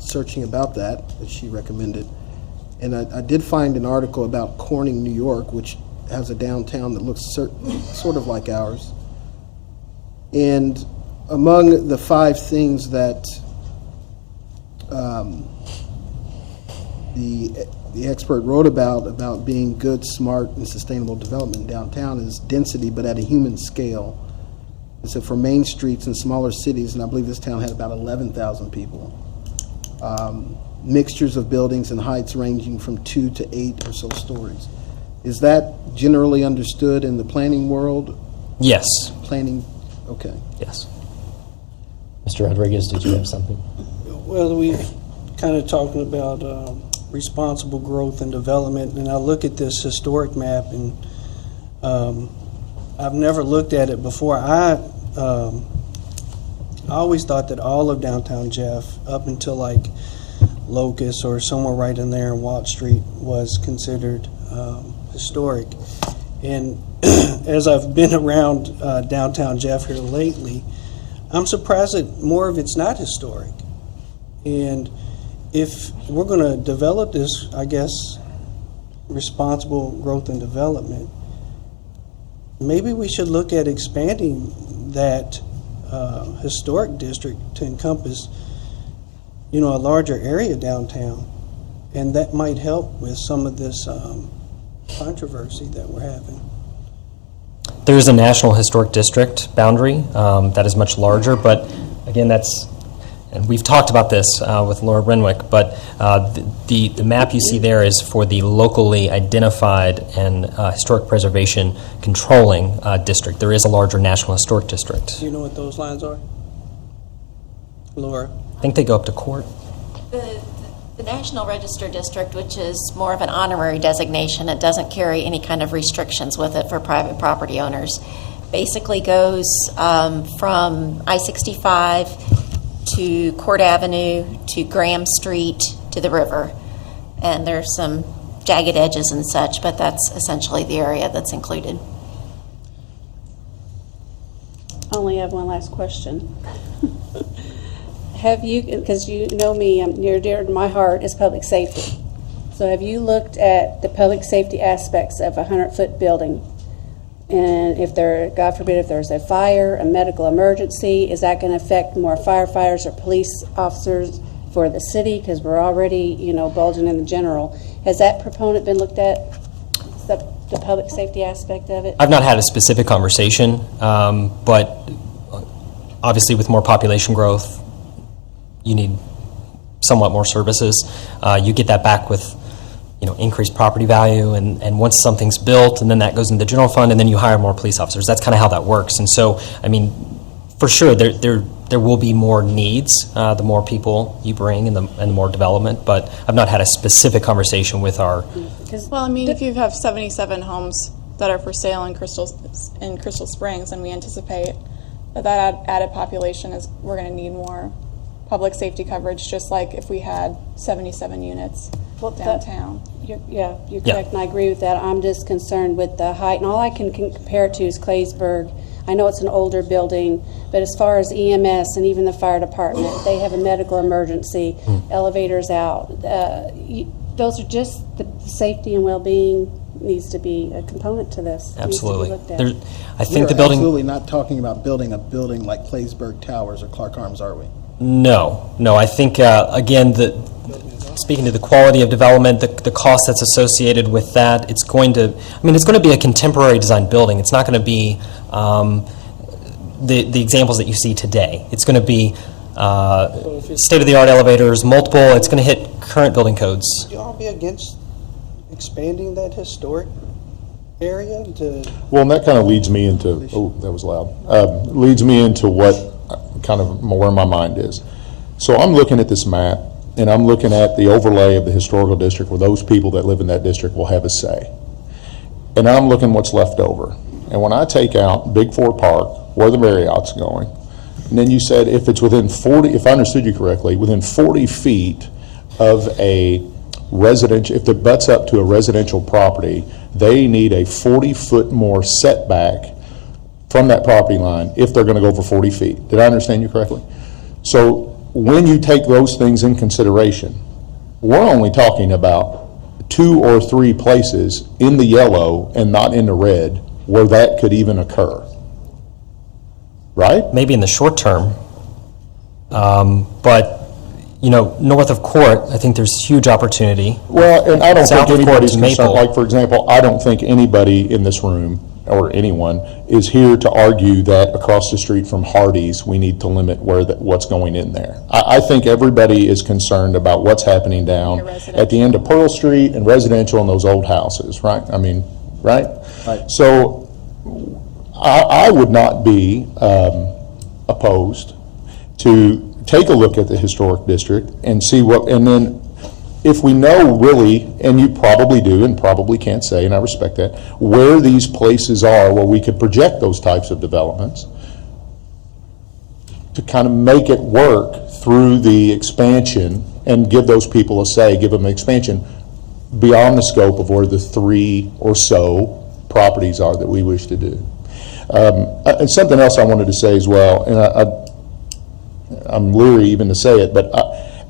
searching about that she recommended, and I did find an article about Corning, New York, which has a downtown that looks sort of like ours. And among the 5 things that the expert wrote about being good, smart, and sustainable development downtown is density, but at a human scale. And so for main streets in smaller cities, and I believe this town had about 11,000 people, mixtures of buildings and heights ranging from 2 to 8 or so stories. Is that generally understood in the planning world? Yes. Planning, okay. Yes. Mr. Rodriguez, did you have something? Well, we've kind of talking about responsible growth and development, and I look at this historic map, and I've never looked at it before. I always thought that all of downtown Jeff, up until like Locust or somewhere right in there in Watt Street, was considered historic. And as I've been around downtown Jeff here lately, I'm surprised that more of it's not historic. And if we're going to develop this, I guess, responsible growth and development, maybe we should look at expanding that historic district to encompass, a larger area downtown, and that might help with some of this controversy that we're having. There is a National Historic District boundary that is much larger, but again, and we've talked about this with Laura Renwick, but the map you see there is for the locally identified and historic preservation controlling district. There is a larger National Historic District. Do you know what those lines are? Laura? I think they go up to court. The National Register District, which is more of an honorary designation, it doesn't carry any kind of restrictions with it for private property owners, basically goes from I-65 to Court Avenue to Graham Street to the river. And there's some jagged edges and such, but that's essentially the area that's included. I only have one last question. Have you, because you know me, I'm near dear to my heart is public safety. So have you looked at the public safety aspects of a 100-foot building? And if there, God forbid, if there's a fire, a medical emergency, is that going to affect more firefighters or police officers for the city? Because we're already, bulging in the general. Has that proponent been looked at, the public safety aspect of it? I've not had a specific conversation, but obviously with more population growth, you need somewhat more services. You get that back with, increased property value, and once something's built, and then that goes into the general fund, and then you hire more police officers. That's kind of how that works. And so, for sure, there will be more needs, the more people you bring and the more development, but I've not had a specific conversation with our... Well, if you have 77 homes that are for sale in Crystal Springs, and we anticipate that added population we're going to need more public safety coverage, just like if we had 77 units downtown. You're correct, and I agree with that. I'm just concerned with the height, and all I can compare it to is Claysburg. I know it's an older building, but as far as EMS and even the fire department, they have a medical emergency, elevators out. Those are just the safety and well-being needs to be a component to this. Absolutely. Needs to be looked at. I think We're the building... absolutely not talking about building a building like Claysburg Towers or Clark Arms, are we? No. I think, again, speaking to the quality of development, the cost that's associated with that, it's going to be a contemporary design building. It's not going to be the examples that you see today. It's going to be state-of-the-art elevators, multiple. It's going to hit current building codes. Would you all be against expanding that historic area to? Well, and that kind of leads me into, that was loud, leads me into what kind of where my mind is. So I'm looking at this map, and I'm looking at the overlay of the historical district where those people that live in that district will have a say. And I'm looking what's left over. And when I take out Big Four Park, where the Marriott's going, and then you said if it's within 40, if I understood you correctly, within 40 feet of a residential, if it butts up to a residential property, they need a 40-foot more setback from that property line if they're going to go over 40 feet. Did I understand you correctly? So when you take those things in consideration, we're only talking about 2 or 3 places in the yellow and not in the red where that could even occur. Right? Maybe in the short term. But, north of Court, I think there's huge opportunity. Well, and I don't South think of Court anybody's to concerned. Maple. Like, for example, I don't think anybody in this room or anyone is here to argue that across the street from Hardee's, we need to limit what's going in there. I think everybody is concerned about what's happening down at the end of Pearl Street and residential and those old houses, right? Right? Right. So I would not be opposed to take a look at the historic district and see and then if we know really, and you probably do and probably can't say, and I respect that, where these places are where we could project those types of developments to kind of make it work through the expansion and give those people a say, give them an expansion beyond the scope of where the 3 or so properties are that we wish to do. And something else I wanted to say as well, and I'm leery even to say it, but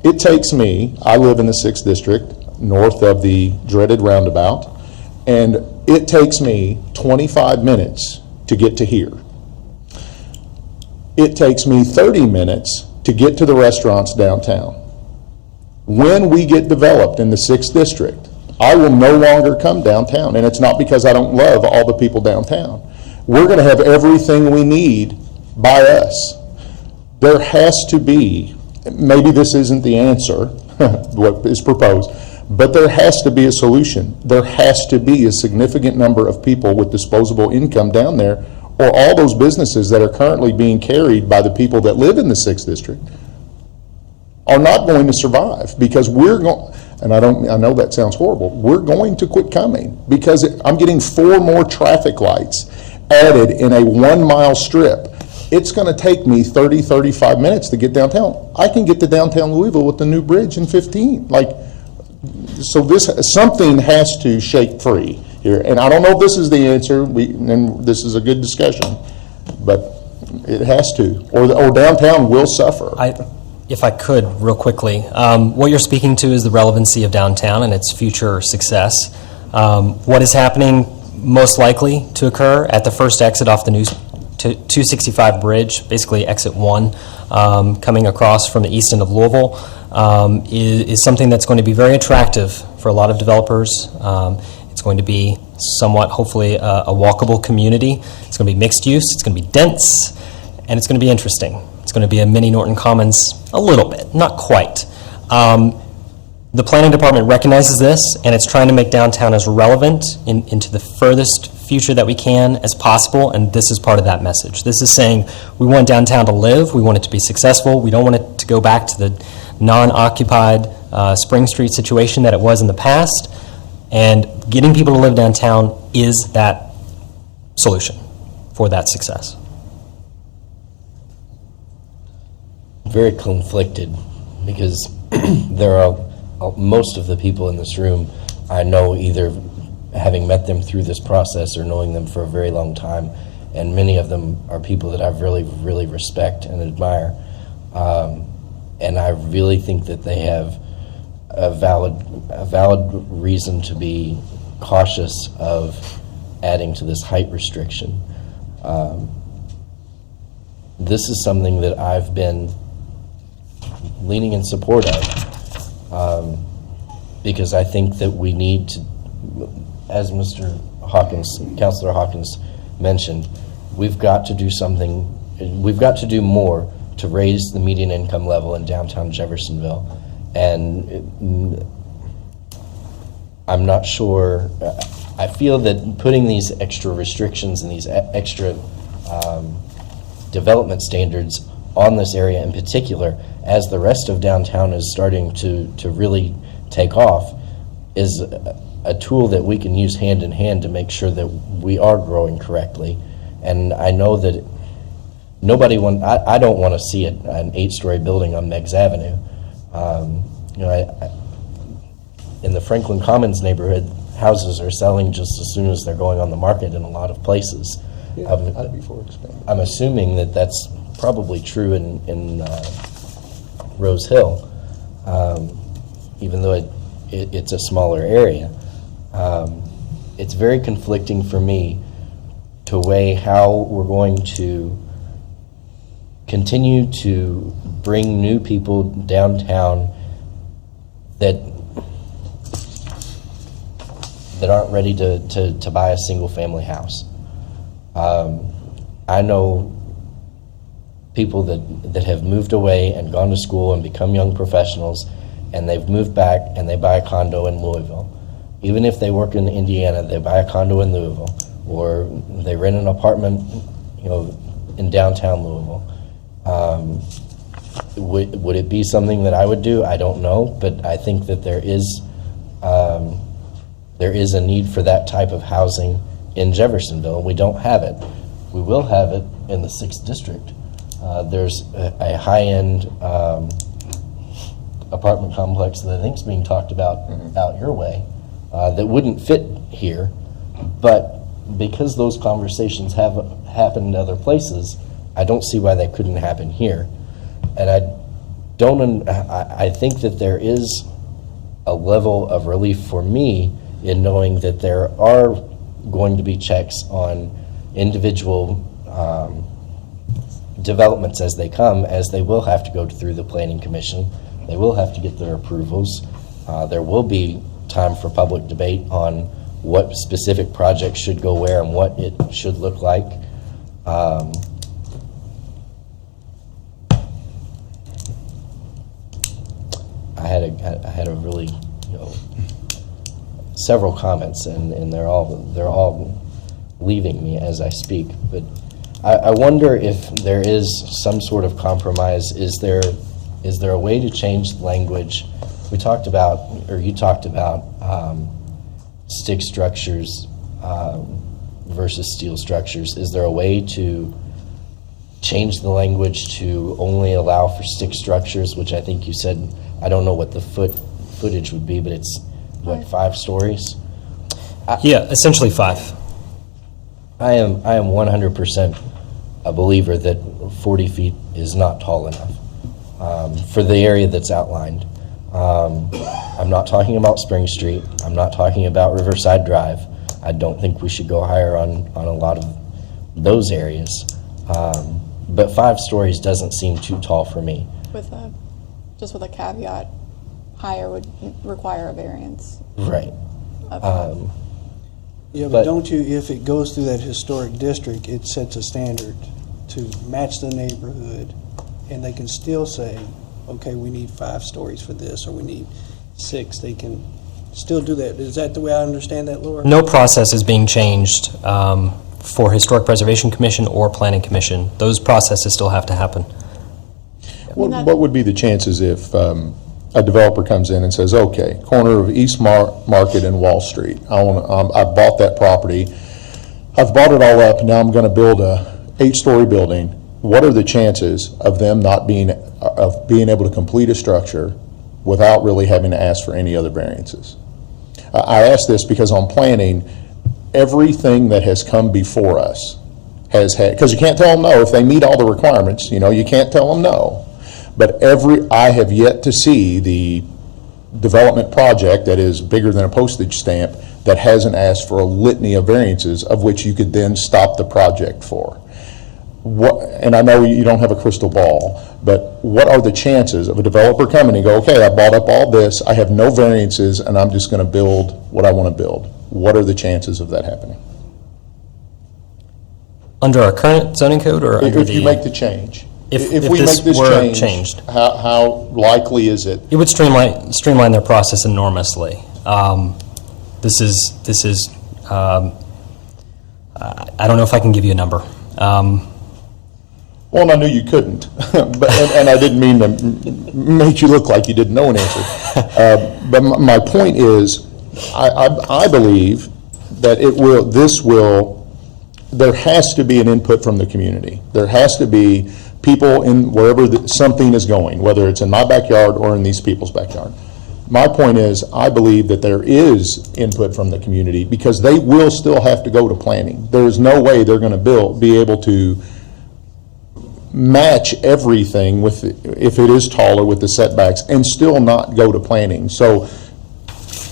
it takes me, I live in the 6th District, north of the dreaded roundabout, and it takes me 25 minutes to get to here. It takes me 30 minutes to get to the restaurants downtown. When we get developed in the 6th District, I will no longer come downtown, and it's not because I don't love all the people downtown. We're going to have everything we need by us. There has to be, maybe this isn't the answer, what is proposed, but there has to be a solution. There has to be a significant number of people with disposable income down there, or all those businesses that are currently being carried by the people that live in the 6th District are not going to survive, because we're going, and I know that sounds horrible, we're going to quit coming, because I'm getting 4 more traffic lights added in a 1-mile strip. It's going to take me 30, 35 minutes to get downtown. I can get to downtown Louisville with the new bridge in 15. So something has to shake free here, and I don't know if this is the answer, and this is a good discussion, but it has to, or downtown will suffer. If I could, real quickly, what you're speaking to is the relevancy of downtown and its future success. What is happening most likely to occur at the first exit off the 265 bridge, basically exit 1, coming across from the east end of Louisville, is something that's going to be very attractive for a lot of developers. It's going to be somewhat, hopefully, a walkable community. It's going to be mixed use, it's going to be dense, and it's going to be interesting. It's going to be a mini Norton Commons a little bit, not quite. The planning department recognizes this, and it's trying to make downtown as relevant into the furthest future that we can as possible, and this is part of that message. This is saying we want downtown to live, we want it to be successful, we don't want it to go back to the non-occupied Spring Street situation that it was in the past, and getting people to live downtown is that solution for that success. Very conflicted, because there are most of the people in this room I know, either having met them through this process or knowing them for a very long time, and many of them are people that I really, really respect and admire. And I really think that they have a valid reason to be cautious of adding to this height restriction. This is something that I've been leaning in support of, because I think that we need to, as Mr. Hawkins, Councilor Hawkins mentioned, we've got to do something, we've got to do more to raise the median income level in downtown Jeffersonville. And I'm not sure, I feel that putting these extra restrictions and these extra development standards on this area in particular, as the rest of downtown is starting to really take off, is a tool that we can use hand in hand to make sure that we are growing correctly. And I know that I don't want to see an 8-story building on Meigs Avenue. In the Franklin Commons neighborhood, houses are selling just as soon as they're going on the market in a lot of places. I'm assuming that that's probably true in Rose Hill, even though it's a smaller area. It's very conflicting for me to weigh how we're going to continue to bring new people downtown that aren't ready to buy a single-family house. I know people that have moved away and gone to school and become young professionals, and they've moved back and they buy a condo in Louisville. Even if they work in Indiana, they buy a condo in Louisville, or they rent an apartment, in downtown Louisville. Would it be something that I would do? I don't know, but I think that there is a need for that type of housing in Jeffersonville, and we don't have it. We will have it in the 6th District. There's a high-end apartment complex that I think is being talked about out your way that wouldn't fit here, but because those conversations have happened other places, I don't see why they couldn't happen here. And I think that there is a level of relief for me in knowing that there are going to be checks on individual developments as they come, as they will have to go through the Planning Commission. They will have to get their approvals. There will be time for public debate on what specific projects should go where and what it should look like. I had a really, several comments, and they're all leaving me as I speak. But I wonder if there is some sort of compromise. Is there is there a way to change the language? We talked about, or you talked about, stick structures versus steel structures. Is there a way to change the language to only allow for stick structures, which I think you said, I don't know what the footage would be, but it's, what, 5 stories? Yeah, essentially 5. I am 100% a believer that 40 feet is not tall enough for the area that's outlined. I'm not talking about Spring Street. I'm not talking about Riverside Drive. I don't think we should go higher on a lot of those areas. But 5 stories doesn't seem too tall for me. Just with a caveat, higher would require a variance. Right. Yeah, But- but don't you, if it goes through that historic district, it sets a standard to match the neighborhood, and they can still say, okay, we need 5 stories for this, or we need 6. They can still do that. Is that the way I understand that, Laura? No process is being changed for Historic Preservation Commission or Planning Commission. Those processes still have to happen. What would be the chances if a developer comes in and says, okay, corner of East Market and Wall Street, I bought that property, I've bought it all up, now I'm going to build a 8-story building. What are the chances of them being able to complete a structure without really having to ask for any other variances? I ask this because on planning, everything that has come before us has had, because you can't tell them no if they meet all the requirements, you can't tell them no. But I have yet to see the development project that is bigger than a postage stamp that hasn't asked for a litany of variances of which you could then stop the project for. And I know you don't have a crystal ball, but what are the chances of a developer coming and go, okay, I bought up all this, I have no variances, and I'm just going to build what I want to build? What are the chances of that happening? Under our current zoning code or under If you make the change. If we this make this were change, changed. how likely is it? It would streamline their process enormously. This is I don't know if I can give you a number. Well, I knew you couldn't, and I didn't mean to make you look like you didn't know an answer. But my point is, I believe that there has to be an input from the community. There has to be people in wherever something is going, whether it's in my backyard or in these people's backyard. My point is, I believe that there is input from the community because they will still have to go to planning. There is no way they're going to be able to match everything with, if it is taller with the setbacks, and still not go to planning. So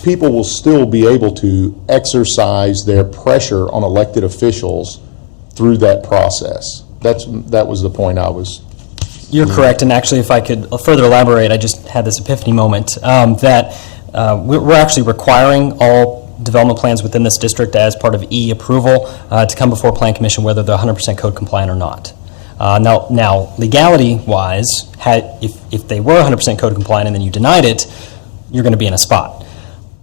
people will still be able to exercise their pressure on elected officials through that process. That was the point I was. You're correct, and actually, if I could further elaborate, I just had this epiphany moment that we're actually requiring all development plans within this district as part of E-approval to come before Plan Commission, whether they're 100% code compliant or not. Now, legality-wise, if they were 100% code compliant and then you denied it, you're going to be in a spot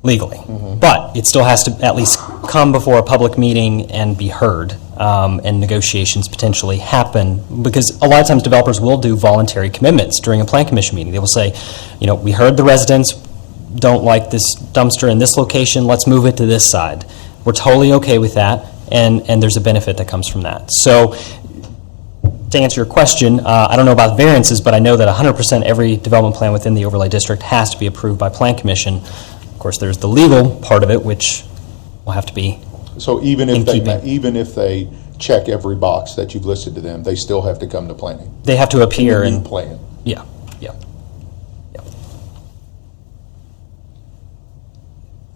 legally. But it still has to at least come before a public meeting and be heard, and negotiations potentially happen, because a lot of times developers will do voluntary commitments during a Plan Commission meeting. They will say, we heard the residents don't like this dumpster in this location, let's move it to this side. We're totally okay with that, and there's a benefit that comes from that. So to answer your question, I don't know about variances, but I know that 100% every development plan within the overlay district has to be approved by Plan Commission. Of course, there's the legal part of it, which will have to be So even if keeping. they check every box that you've listed to them, they still have to come to planning. They have to appear In the new and plan. yeah.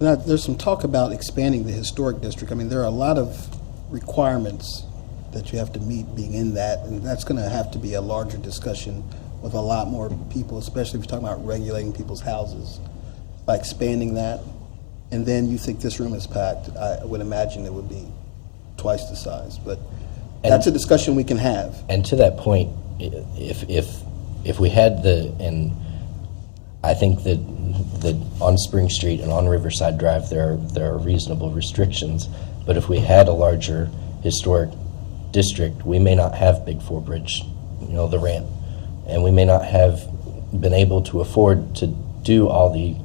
Now, there's some talk about expanding the historic district. I mean, there are a lot of requirements that you have to meet being in that, and that's going to have to be a larger discussion with a lot more people, especially if you're talking about regulating people's houses. By expanding that, and then you think this room is packed, I would imagine it would be twice the size. But that's a discussion we can have. And to that point, if we had and I think that on Spring Street and on Riverside Drive there are reasonable restrictions, but if we had a larger historic district, we may not have Big Four Bridge, the ramp, and we may not have been able to afford to do all the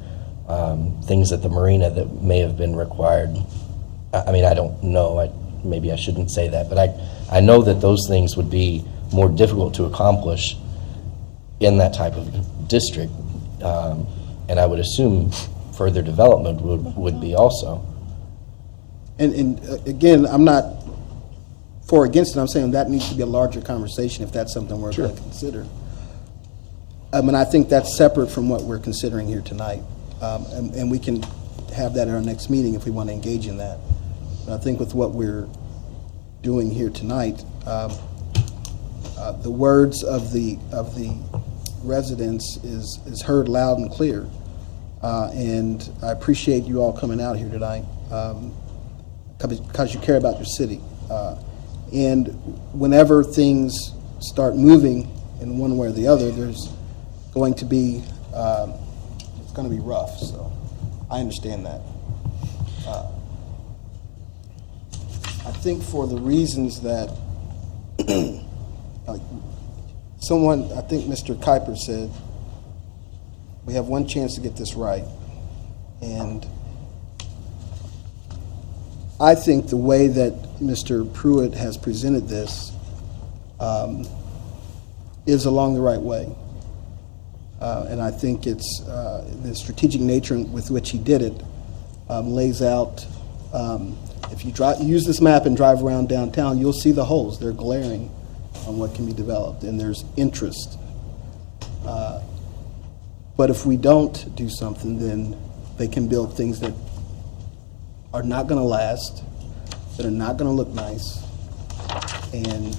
things at the marina that may have been required. I mean, I don't know, maybe I shouldn't say that, but I know that those things would be more difficult to accomplish in that type of district, and I would assume further development would be also. And again, I'm not for or against it, I'm saying that needs to be a larger conversation if that's something we're going to consider. And I think that's separate from what we're considering here tonight. And we can have that at our next meeting if we want to engage in that. But I think with what we're doing here tonight, the words of the residents is heard loud and clear. And I appreciate you all coming out here tonight because you care about your city. And whenever things start moving in one way or the other, there's going to be, it's going to be rough. So I understand that. I think for the reasons that someone, I think Mr. Kuiper said, we have one chance to get this right. And I think the way that Mr. Pruitt has presented this is along the right way. And I think it's the strategic nature with which he did it lays out, if you use this map and drive around downtown, you'll see the holes. They're glaring on what can be developed, and there's interest. But if we don't do something, then they can build things that are not going to last, that are not going to look nice, and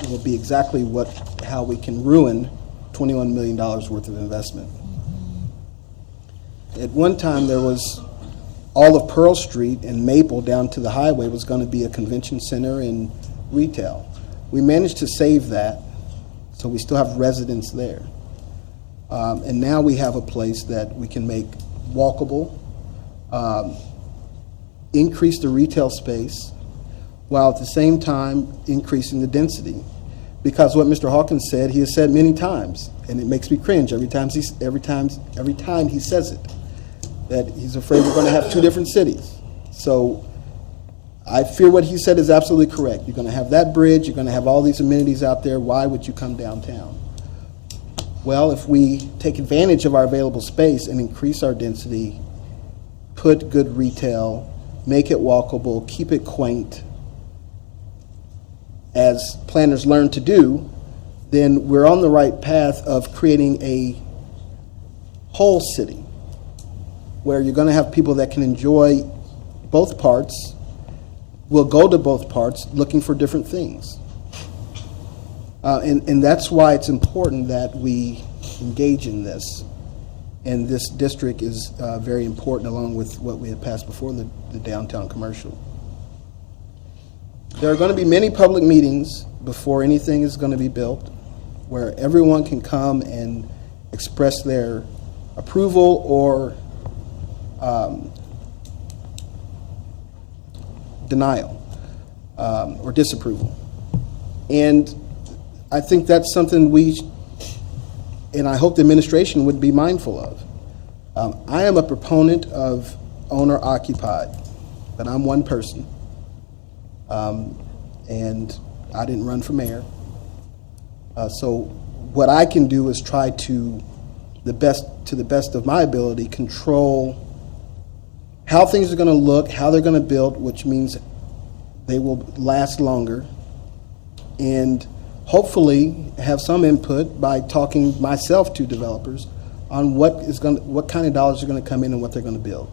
it will be exactly how we can ruin $21 million worth of investment. At one time, there was all of Pearl Street and Maple down to the highway was going to be a convention center and retail. We managed to save that, so we still have residents there. And now we have a place that we can make walkable, increase the retail space, while at the same time increasing the density. Because what Mr. Hawkins said, he has said many times, and it makes me cringe every time he says it, that he's afraid we're going to have two different cities. So I fear what he said is absolutely correct. You're going to have that bridge, you're going to have all these amenities out there. Why would you come downtown? Well, if we take advantage of our available space and increase our density, put good retail, make it walkable, keep it quaint, as planners learn to do, then we're on the right path of creating a whole city where you're going to have people that can enjoy both parts, will go to both parts looking for different things. And that's why it's important that we engage in this. And this district is very important, along with what we had passed before, the downtown commercial. There are going to be many public meetings before anything is going to be built, where everyone can come and express their approval or denial or disapproval. And I think that's something and I hope the administration would be mindful of. I am a proponent of owner-occupied, but I'm one person. And I didn't run for mayor. So what I can do is try to the best of my ability, control how things are going to look, how they're going to build, which means they will last longer, and hopefully have some input by talking myself to developers on what kind of dollars are going to come in and what they're going to build.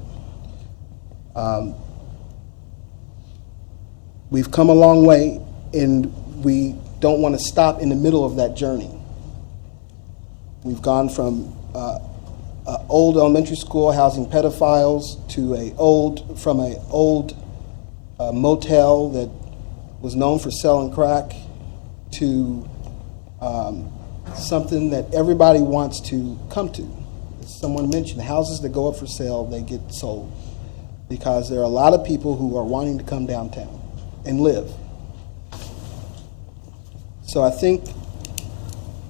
We've come a long way, and we don't want to stop in the middle of that journey. We've gone from old elementary school housing pedophiles to an old motel that was known for selling crack to something that everybody wants to come to. As someone mentioned, houses that go up for sale, they get sold because there are a lot of people who are wanting to come downtown and live. So I think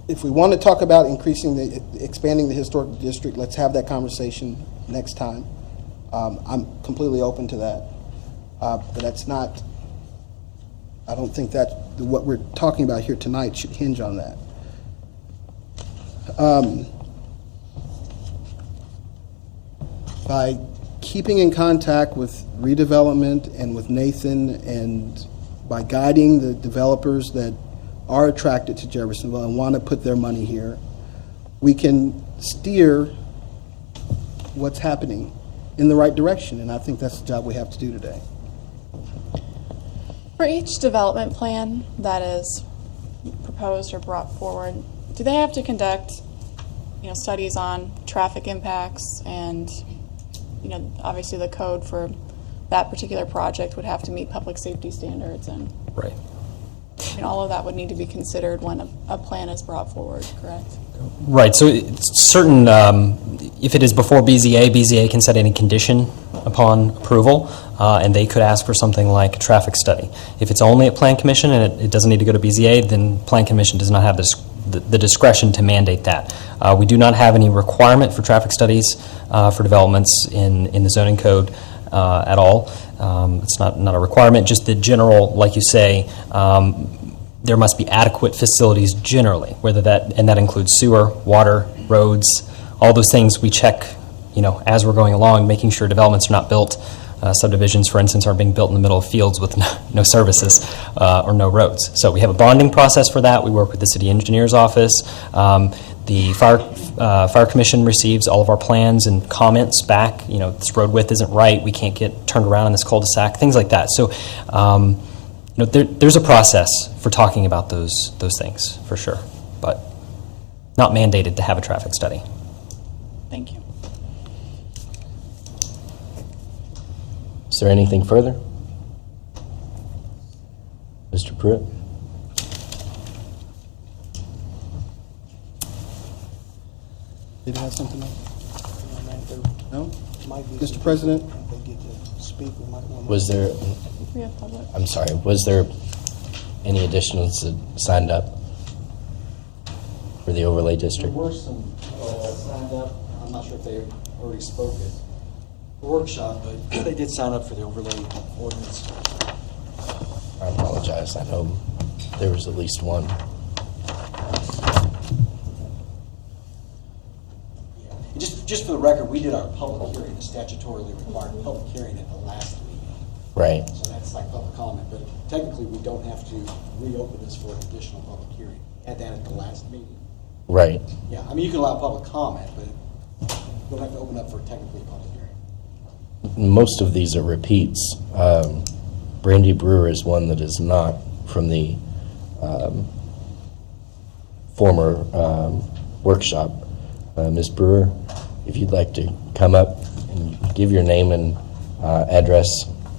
if we want to talk about expanding the historic district, let's have that conversation next time. I'm completely open to that. But that's not, I don't think that what we're talking about here tonight should hinge on that. By keeping in contact with redevelopment and with Nathan, and by guiding the developers that are attracted to Jeffersonville and want to put their money here, we can steer what's happening in the right direction, and I think that's the job we have to do today. For each development plan that is proposed or brought forward, do they have to conduct, studies on traffic impacts and, obviously the code for that particular project would have to meet public safety standards and Right. all of that would need to be considered when a plan is brought forward, correct? Right, so certain, if it is before BZA can set any condition upon approval, and they could ask for something like a traffic study. If it's only at Plan Commission and it doesn't need to go to BZA, then Plan Commission does not have the discretion to mandate that. We do not have any requirement for traffic studies for developments in the zoning code at all. It's not a requirement, just the general, like you say, there must be adequate facilities generally, and that includes sewer, water, roads, all those things we check, as we're going along, making sure developments are not built, subdivisions, for instance, aren't being built in the middle of fields with no services or no roads. So we have a bonding process for that. We work with the city engineer's office. The fire commission receives all of our plans and comments back. This road width isn't right. We can't get turned around in this cul-de-sac. Things like that. So. There's a process for talking about those things, for sure, but not mandated to have a traffic study. Thank you. Is there anything further? Mr. Pruitt? Did you have something else? No? Mr. President? Was there, We have public. I'm sorry, was there any additionals that signed up for the overlay There district? were some signed up. I'm not sure if they already spoke at the workshop, but they did sign up for the overlay ordinance. I apologize, I know there was at least one. And just for the record, we did our public hearing, the statutorily required public hearing at the last meeting. Right. So that's like public comment, but technically we don't have to reopen this for an additional public hearing. Had that at the last meeting. Right. Yeah, I mean, you can allow public comment, but you don't have to open up for technically a public hearing. Most of these are repeats. Brandy Brewer is one that is not from the former workshop. Ms. Brewer, if you'd like to come up and give your name and address,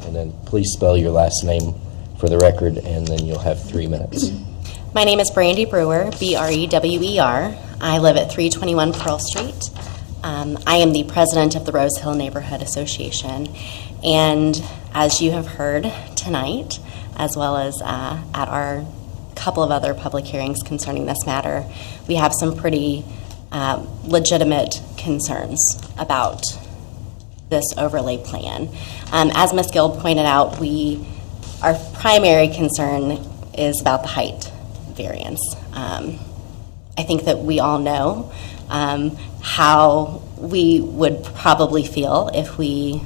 and then please spell your last name for the record, and then you'll have 3 minutes. My name is Brandy Brewer, B-R-E-W-E-R. I live at 321 Pearl Street. I am the president of the Rose Hill Neighborhood Association. And as you have heard tonight, as well as at our couple of other public hearings concerning this matter, we have some pretty legitimate concerns about this overlay plan. As Ms. Gill pointed out, our primary concern is about the height variance. I think that we all know how we would probably feel if we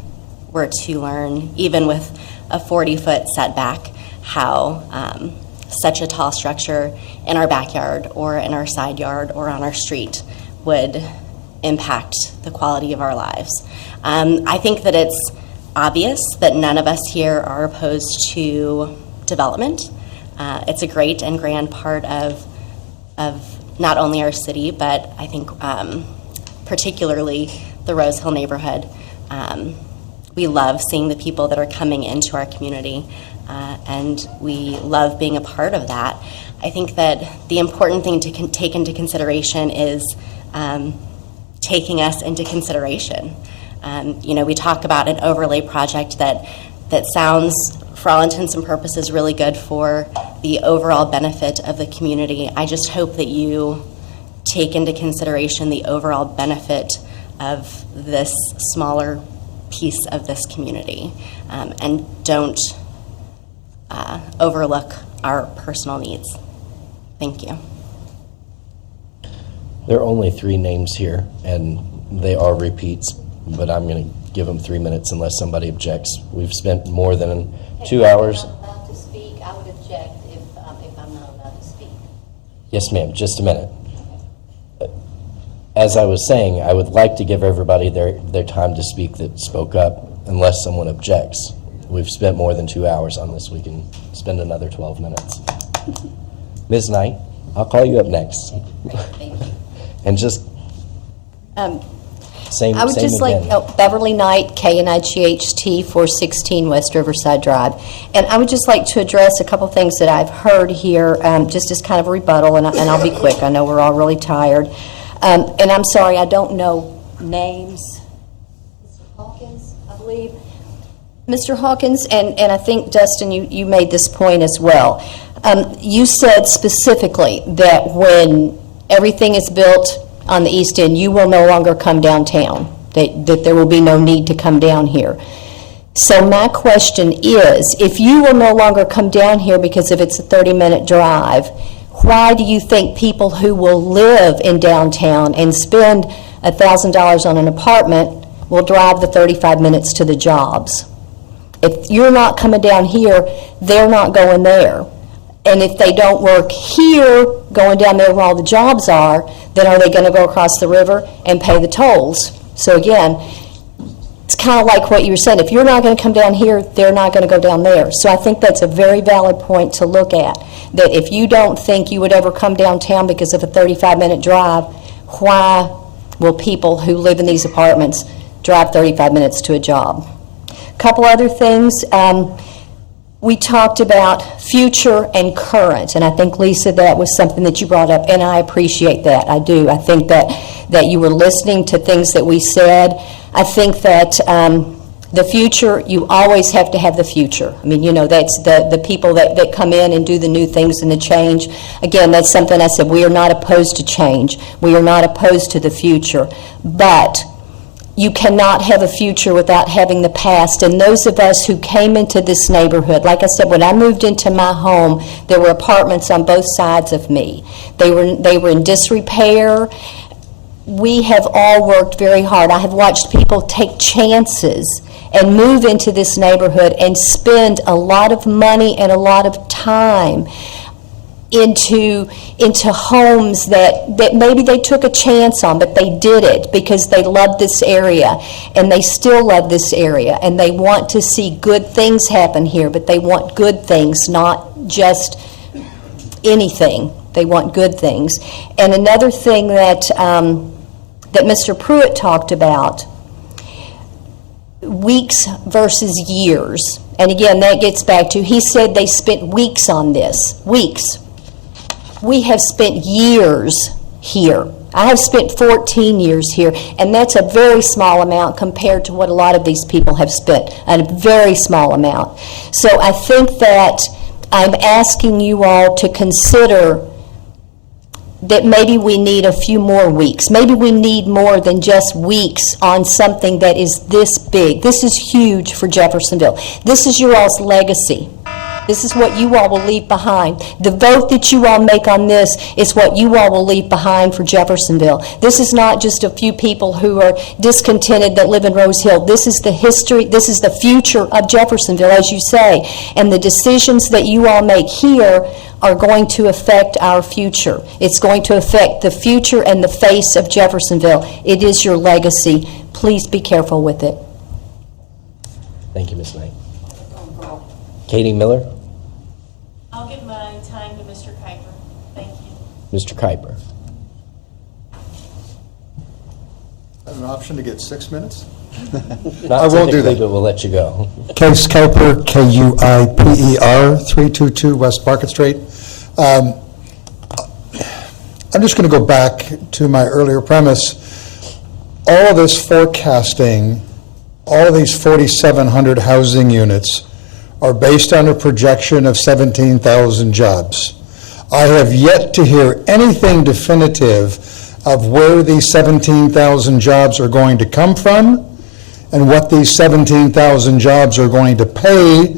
were to learn, even with a 40-foot setback, how such a tall structure in our backyard or in our side yard or on our street would impact the quality of our lives. I think that it's obvious that none of us here are opposed to development. It's a great and grand part of not only our city, but I think particularly the Rose Hill neighborhood. We love seeing the people that are coming into our community, and we love being a part of that. I think that the important thing to take into consideration is taking us into consideration. We talk about an overlay project that sounds, for all intents and purposes, really good for the overall benefit of the community. I just hope that you take into consideration the overall benefit of this smaller piece of this community, and don't overlook our personal needs. Thank you. There are only 3 names here, and they are repeats, but I'm going to give them 3 minutes unless somebody objects. We've spent more than 2 hours. If I'm not allowed to speak, I would object if I'm not allowed to speak. Yes, ma'am, just a minute. As I was saying, I would like to give everybody their time to speak that spoke up, unless someone objects. We've spent more than 2 hours on this. We can spend another 12 minutes. Ms. Knight, I'll call you up next. Thank you. And just same I would just again. like, Beverly Knight, KNIGHT, 416 West Riverside Drive. And I would just like to address a couple things that I've heard here, just as kind of a rebuttal, and I'll be quick. I know we're all really tired. And I'm sorry, I don't know names. Mr. Hawkins, I believe. Mr. Hawkins, and I think, Dustin, you made this point as well. You said specifically that when everything is built on the east end, you will no longer come downtown, that there will be no need to come down here. So my question is, if you will no longer come down here because if it's a 30-minute drive, why do you think people who will live in downtown and spend $1,000 on an apartment will drive the 35 minutes to the jobs? If you're not coming down here, they're not going there. And if they don't work here, going down there where all the jobs are, then are they going to go across the river and pay the tolls? So again, it's kind of like what you were saying. If you're not going to come down here, they're not going to go down there. So I think that's a very valid point to look at, that if you don't think you would ever come downtown because of a 35-minute drive, why will people who live in these apartments drive 35 minutes to a job? Couple other things. We talked about future and current, and I think, Lisa, that was something that you brought up, and I appreciate that. I do. I think that you were listening to things that we said. I think that the future, you always have to have the future. I mean, you know, that's the people that come in and do the new things and the change. Again, that's something I said, we are not opposed to change. We are not opposed to the future. But you cannot have a future without having the past. And those of us who came into this neighborhood, like I said, when I moved into my home, there were apartments on both sides of me. They were in disrepair. We have all worked very hard. I have watched people take chances and move into this neighborhood and spend a lot of money and a lot of time into homes that maybe they took a chance on, but they did it because they loved this area, and they still love this area, and they want to see good things happen here, but they want good things, not just anything. They want good things. And another thing that Mr. Pruitt talked about, weeks versus years. And again, that gets back to, he said they spent weeks on this. Weeks. We have spent years here. I have spent 14 years here, and that's a very small amount compared to what a lot of these people have spent, a very small amount. So I think that I'm asking you all to consider that maybe we need a few more weeks. Maybe we need more than just weeks on something that is this big. This is huge for Jeffersonville. This is your all's legacy. This is what you all will leave behind. The vote that you all make on this is what you all will leave behind for Jeffersonville. This is not just a few people who are discontented that live in Rose Hill. This is the history, this is the future of Jeffersonville, as you say. And the decisions that you all make here are going to affect our future. It's going to affect the future and the face of Jeffersonville. It is your legacy. Please be careful with it. Thank you, Ms. Knight. Katie Miller? I'll give my time to Mr. Kuiper. Thank you. Mr. Kuiper? I have an option to get 6 minutes? Not I won't do typically, that. but we'll let you go. Case Kuiper, K-U-I-P-E-R, 322 West Market Street. I'm just going to go back to my earlier premise. All of this forecasting, all of these 4,700 housing units are based on a projection of 17,000 jobs. I have yet to hear anything definitive of where these 17,000 jobs are going to come from and what these 17,000 jobs are going to pay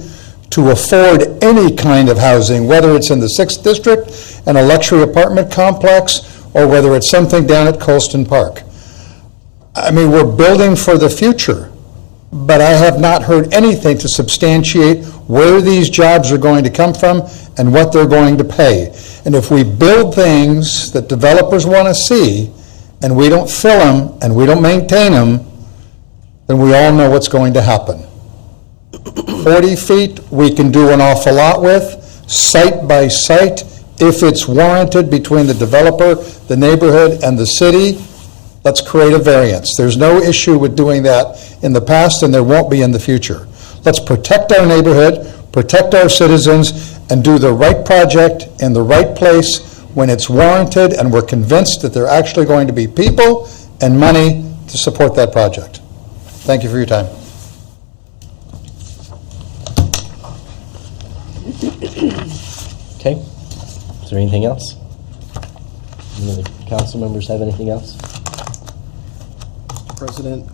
to afford any kind of housing, whether it's in the 6th District and a luxury apartment complex, or whether it's something down at Colston Park. I mean, we're building for the future, but I have not heard anything to substantiate where these jobs are going to come from and what they're going to pay. And if we build things that developers want to see, and we don't fill them, and we don't maintain them, then we all know what's going to happen. 40 feet, we can do an awful lot with, site by site, if it's warranted between the developer, the neighborhood, and the city. Let's create a variance. There's no issue with doing that in the past, and there won't be in the future. Let's protect our neighborhood, protect our citizens, and do the right project in the right place when it's warranted, and we're convinced that there are actually going to be people and money to support that project. Thank you for your time. Okay. Is there anything else? Any of the council members have anything else? President,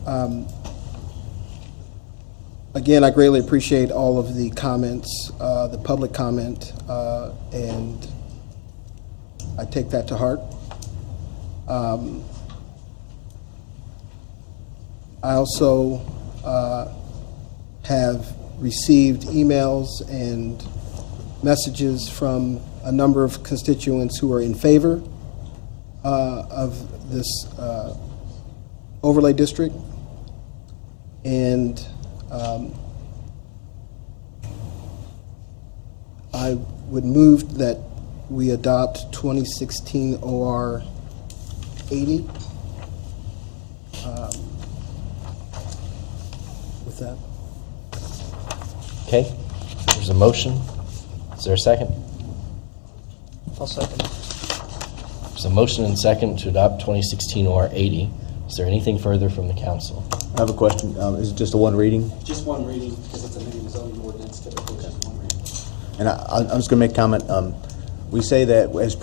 again, I greatly appreciate all of the comments, the public comment, and I take that to heart. I also have received emails and messages from a number of constituents who are in favor of this overlay district, and I would move that we adopt 2016 OR 80. With that. Okay. There's a motion. Is there a second? I'll second. There's a motion and second to adopt 2016 OR 80. Is there anything further from the council? I have a question. Is it just a one reading? Just one reading, because it's amending the zoning ordinance, typically just one reading. And I'm just going to make a comment. We say that as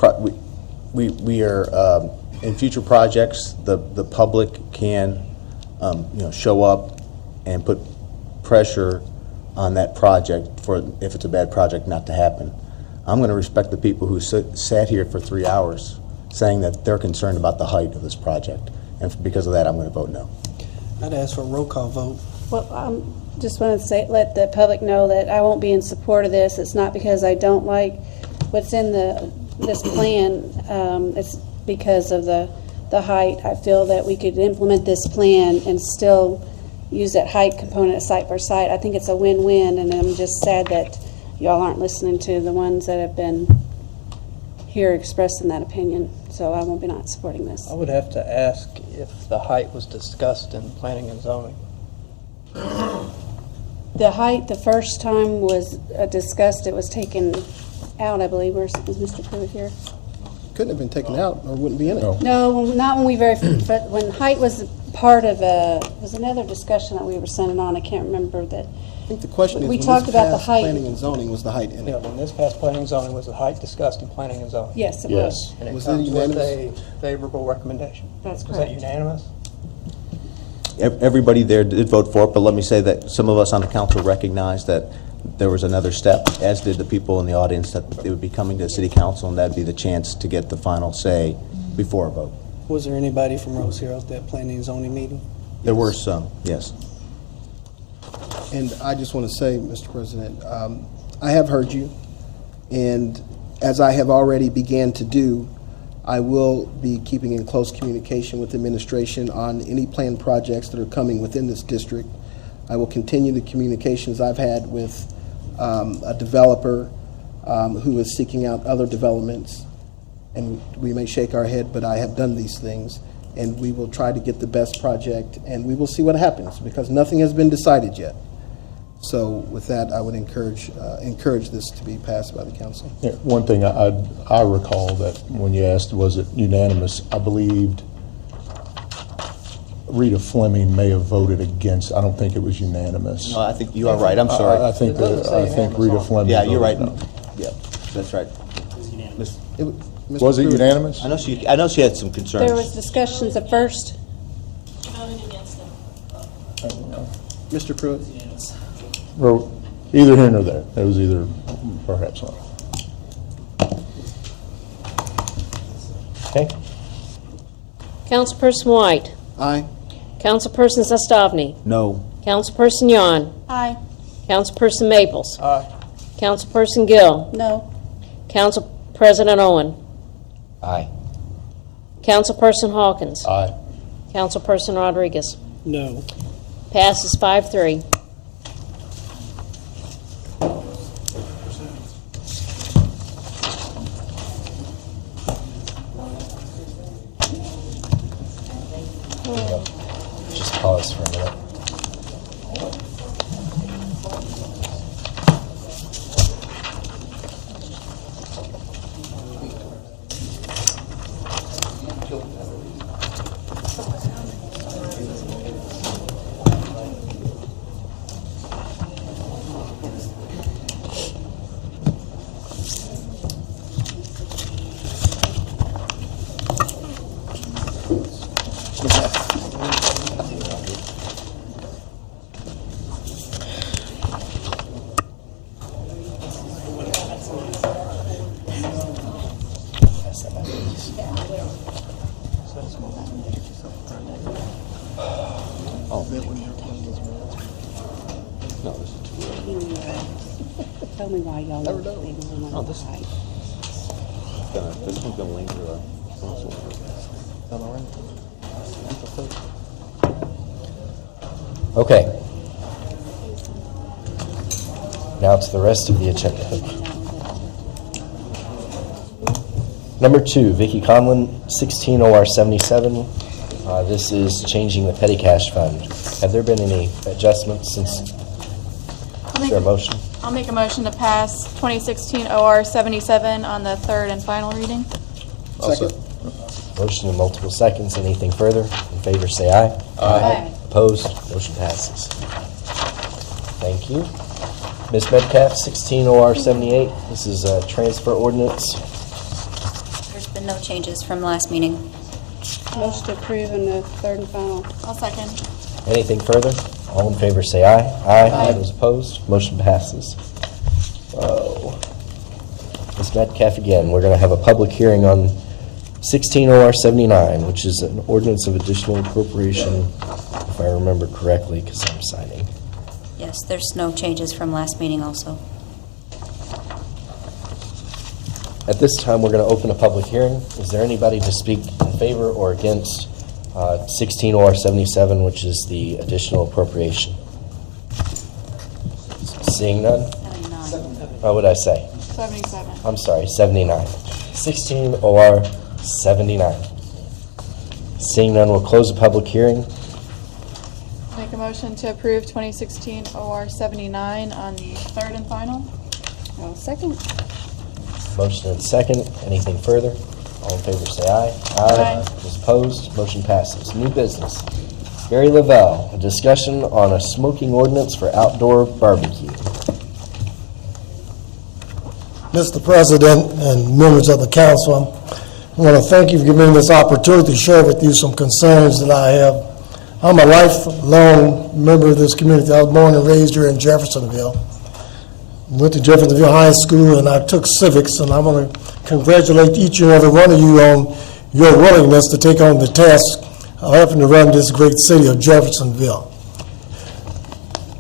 we are in future projects, the public can show up and put pressure on that project for, if it's a bad project, not to happen. I'm going to respect the people who sat here for 3 hours saying that they're concerned about the height of this project, and because of that, I'm going to vote no. I'd ask for a roll call vote. Well, just want to say, let the public know that I won't be in support of this. It's not because I don't like what's in this plan. It's because of the height. I feel that we could implement this plan and still use that height component site by site. I think it's a win-win, and I'm just sad that y'all aren't listening to the ones that have been here expressing that opinion. So I won't be not supporting this. I would have to ask if the height was discussed in planning and zoning. The height, the first time was discussed, it was taken out, I believe. Was Mr. Pruitt here? Couldn't have been taken out or wouldn't be in it. No, not when we but when height was part of was another discussion that we were sending on. I can't remember that. I think the question is, We when talked this about the passed height. planning and zoning, was the height in Yeah, it? when this passed planning and zoning, was the height discussed in planning and zoning? Yes, it was. And it Was it comes with a unanimous? favorable recommendation. That's Was that correct. unanimous? Everybody there did vote for it, but let me say that some of us on the council recognized that there was another step, as did the people in the audience, that they would be coming to the city council, and that'd be the chance to get the final say before a vote. Was there anybody from Rose Hill at that planning and zoning meeting? There were some, yes. And I just want to say, Mr. President, I have heard you, and as I have already began to do, I will be keeping in close communication with the administration on any planned projects that are coming within this district. I will continue the communications I've had with a developer who is seeking out other developments. And we may shake our head, but I have done these things. And we will try to get the best project, and we will see what happens, because nothing has been decided yet. So with that, I would encourage this to be passed by the council. Yeah, one thing I recall that when you asked, was it unanimous, I believed Rita Fleming may have voted against. I don't think it was unanimous. No, I think you are right, I'm sorry. I think Rita Fleming. Yeah, you're right. voted no. Yeah, that's right. Mr. Was it Pruitt. unanimous? I know she had some concerns. There was discussions at first. Mr. Pruitt? Or either here nor there. It was either, perhaps not. Okay. Councilperson White. Aye. Councilperson Zastavny. No. Councilperson Yon. Aye. Councilperson Maples. Aye. Councilperson Gill. No. Council President Owen. Aye. Councilperson Hawkins. Aye. Councilperson Rodriguez. No. Passes 5-3. Just pause for a minute. Tell me why y'all Never are know. leaving them Oh, on the this- side. This one's gonna linger. Okay. Now to the rest of the agenda. Number 2, Vicki Conlon, 16 OR 77. This is changing the petty cash fund. Have there been any adjustments since? Is there a motion? I'll make a motion to pass 2016 OR 77 on the third and final reading. Second. Motion in multiple seconds. Anything further? In favor, say aye. Aye. Opposed? Motion passes. Thank you. Ms. Metcalf, 16 OR 78. This is a transfer ordinance. There's been no changes from last meeting. Motion to approve in the third and final. I'll second. Anything further? All in favor, say aye. Aye. Those opposed? Motion passes. Oh. Ms. Metcalf again. We're going to have a public hearing on 16 OR 79, which is an ordinance of additional appropriation, if I remember correctly, because I'm signing. Yes, there's no changes from last meeting also. At this time, we're going to open a public hearing. Is there anybody to speak in favor or against 16 OR 77, which is the additional appropriation? Seeing none? What would I say? 77. I'm sorry, 79. 16 OR 79. Seeing none, we'll close the public hearing. Make a motion to approve 2016 OR 79 on the third and final. I'll second. Motion and second. Anything further? All in favor, say aye. Aye. Those opposed, motion passes. New business. Gary Lavelle, a discussion on a smoking ordinance for outdoor barbecue. Mr. President and members of the council, I want to thank you for giving me this opportunity to share with you some concerns that I have. I'm a lifelong member of this community. I was born and raised here in Jeffersonville. Went to Jeffersonville High School and I took civics, and I want to congratulate each and every one of you on your willingness to take on the task of helping to run this great city of Jeffersonville.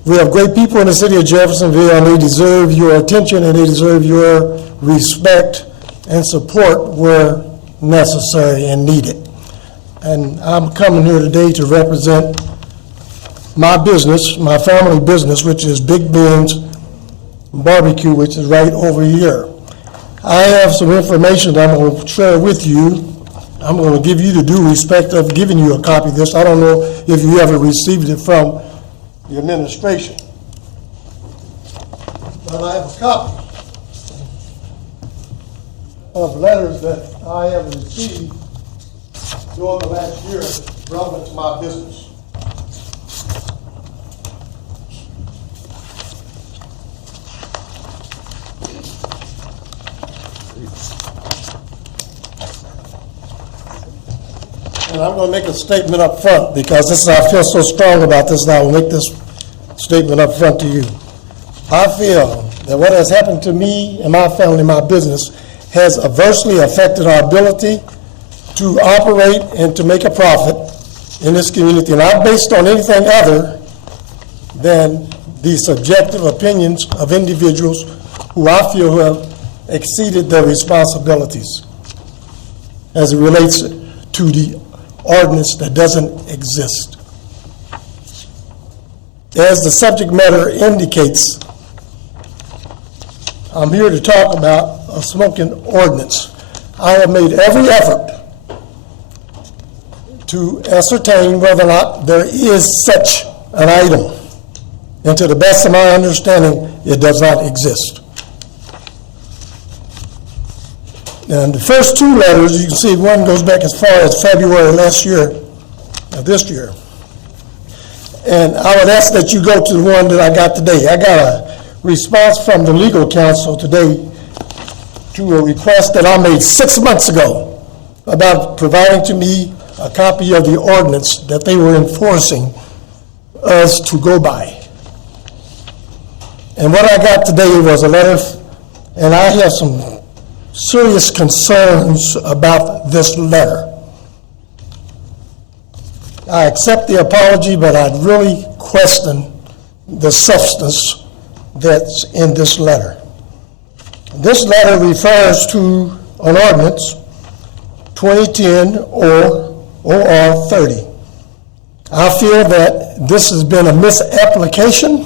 We have great people in the city of Jeffersonville, and they deserve your attention and they deserve your respect and support where necessary and needed. And I'm coming here today to represent my business, my family business, which is Big Ben's Barbecue, which is right over here. I have some information that I'm going to share with you. I'm going to give you the due respect of giving you a copy of this. I don't know if you ever received it from the administration, but I have a copy of letters that I have received during the last year relevant to my business. I'm going to make a statement up front because I feel so strong about this, and I will make this statement up front to you. I feel that what has happened to me and my family, my business, has adversely affected our ability to operate and to make a profit in this community, not based on anything other than the subjective opinions of individuals who I feel have exceeded their responsibilities as it relates to the ordinance that doesn't exist. As the subject matter indicates, I'm here to talk about a smoking ordinance. I have made every effort to ascertain whether or not there is such an item. And to the best of my understanding, it does not exist. And the first two letters, you can see one goes back as far as February last year, this year. And I would ask that you go to the one that I got today. I got a response from the legal counsel today to a request that I made 6 months ago about providing to me a copy of the ordinance that they were enforcing us to go by. And what I got today was a letter, and I have some serious concerns about this letter. I accept the apology, but I'd really question the substance that's in this letter. This letter refers to an ordinance, 2010 OR 30. I feel that this has been a misapplication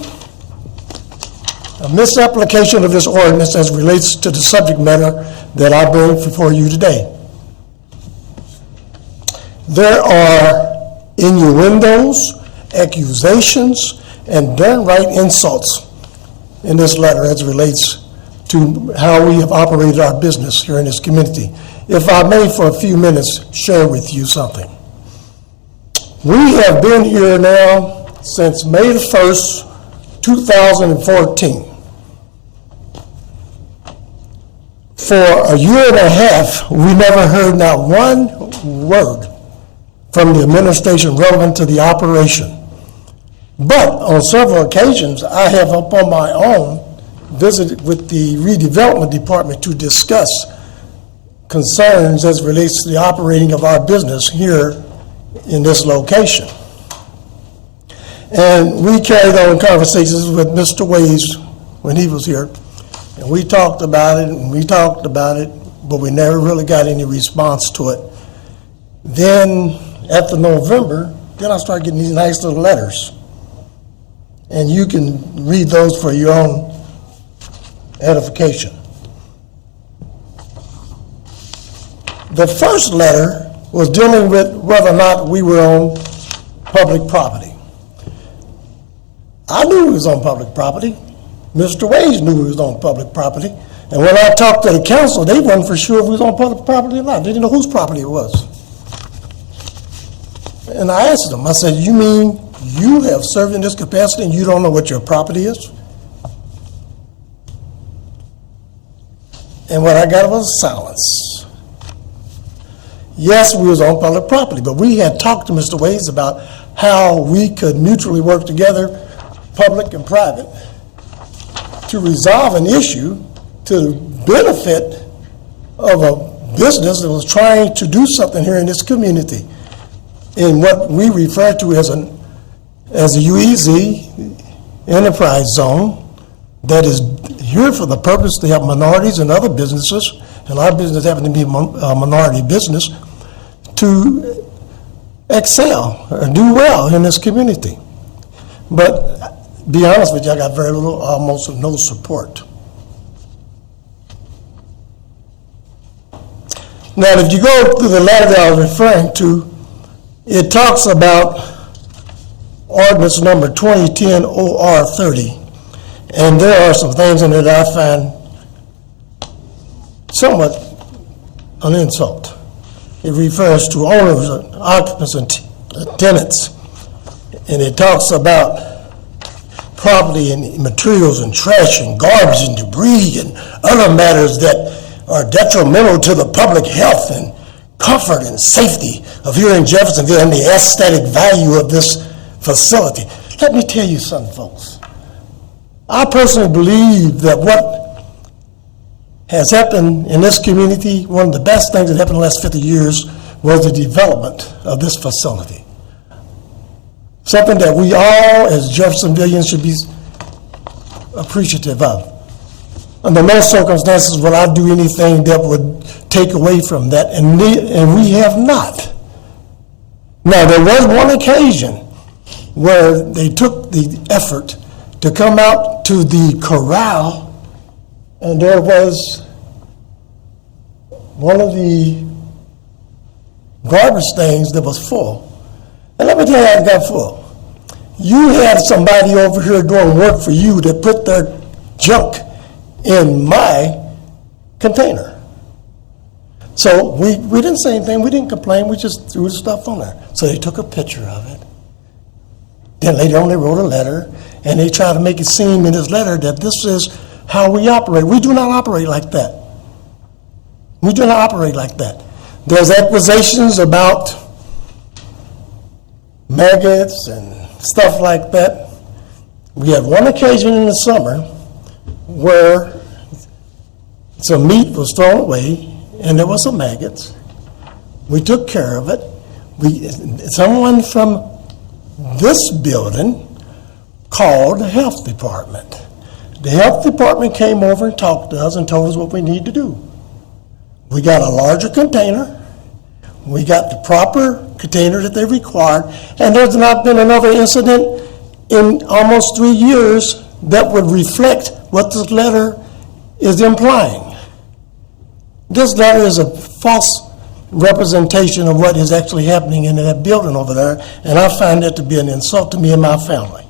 of this ordinance as relates to the subject matter that I bring before you today. There are innuendos, accusations, and downright insults in this letter as it relates to how we have operated our business here in this community. If I may, for a few minutes, share with you something. We have been here now since May the 1st, 2014. For a year and a half, we never heard not one word from the administration relevant to the operation. But on several occasions, I have up on my own visited with the redevelopment department to discuss concerns as relates to the operating of our business here in this location. And we carried on conversations with Mr. Ways when he was here. And we talked about it, and we talked about it, but we never really got any response to it. Then, after November, then I started getting these nice little letters. And you can read those for your own edification. The first letter was dealing with whether or not we were on public property. I knew we was on public property. Mr. Ways knew we was on public property. And when I talked to the council, they weren't for sure if we was on public property or not. They didn't know whose property it was. And I asked them, I said, you mean you have served in this capacity and you don't know what your property is? And what I got was silence. Yes, we was on public property, but we had talked to Mr. Ways about how we could mutually work together, public and private, to resolve an issue to the benefit of a business that was trying to do something here in this community in what we refer to as a UEZ enterprise zone that is here for the purpose to help minorities and other businesses, and our business having to be a minority business, to excel or do well in this community. But be honest with you, I got very little, almost no support. Now, if you go through the letter that I was referring to, it talks about ordinance number 2010 OR 30. And there are some things in it that I find somewhat an insult. It refers to owners, occupants, and tenants. And it talks about property and materials and trash and garbage and debris and other matters that are detrimental to the public health and comfort and safety of here in Jeffersonville and the aesthetic value of this facility. Let me tell you something, folks. I personally believe that what has happened in this community, one of the best things that happened in the last 50 years was the development of this facility. Something that we all, as Jeffersonvillians, should be appreciative of. Under no circumstances will I do anything that would take away from that, and we have not. Now, there was one occasion where they took the effort to come out to the corral, and there was one of the garbage things that was full. And let me tell you how it got full. You had somebody over here doing work for you that put their junk in my container. So we didn't say anything, we didn't complain, we just threw the stuff on there. So they took a picture of it. Then later on they wrote a letter, and they tried to make it seem in this letter that this is how we operate. We do not operate like that. We do not operate like that. There's accusations about maggots and stuff like that. We had one occasion in the summer where some meat was thrown away and there was some maggots. We took care of it. Someone from this building called the health department. The health department came over and talked to us and told us what we need to do. We got a larger container. We got the proper container that they required, and there's not been another incident in almost 3 years that would reflect what this letter is implying. This letter is a false representation of what is actually happening in that building over there, and I find that to be an insult to me and my family.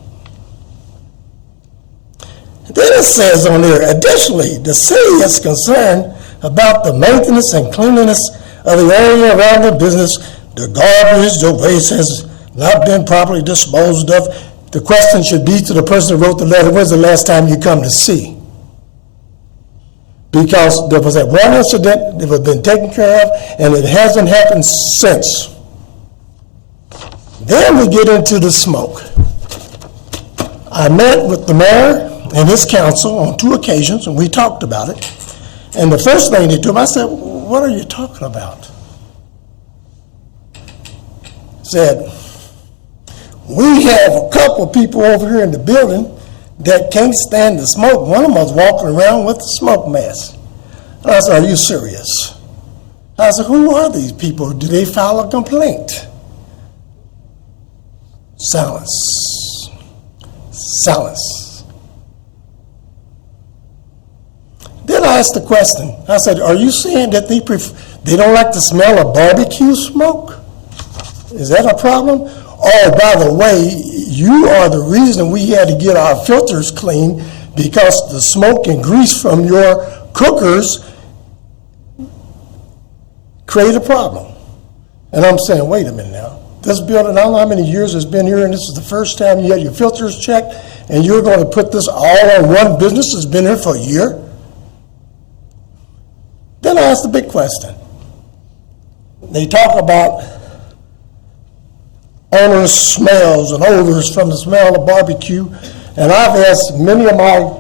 Then it says on there, additionally, the city is concerned about the maintenance and cleanliness of the area around the business. The garbage, the waste has not been properly disposed of. The question should be to the person who wrote the letter, when's the last time you come to see? Because there was that one incident that was been taken care of, and it hasn't happened since. Then we get into the smoke. I met with the mayor and his council on 2 occasions, and we talked about it. And the first thing they told me, I said, what are you talking about? Said, we have a couple of people over here in the building that can't stand the smoke. One of them was walking around with a smoke mask. And I said, are you serious? I said, who are these people? Do they file a complaint? Silence. Silence. Then I asked the question. I said, are you saying that they don't like the smell of barbecue smoke? Is that a problem? Oh, by the way, you are the reason we had to get our filters clean, because the smoke and grease from your cookers create a problem. And I'm saying, wait a minute now. This building, I don't know how many years it's been here, and this is the first time you had your filters checked, and you're going to put this all on one business that's been here for a year? Then I asked the big question. They talk about onerous smells and odors from the smell of barbecue, and I've asked many of my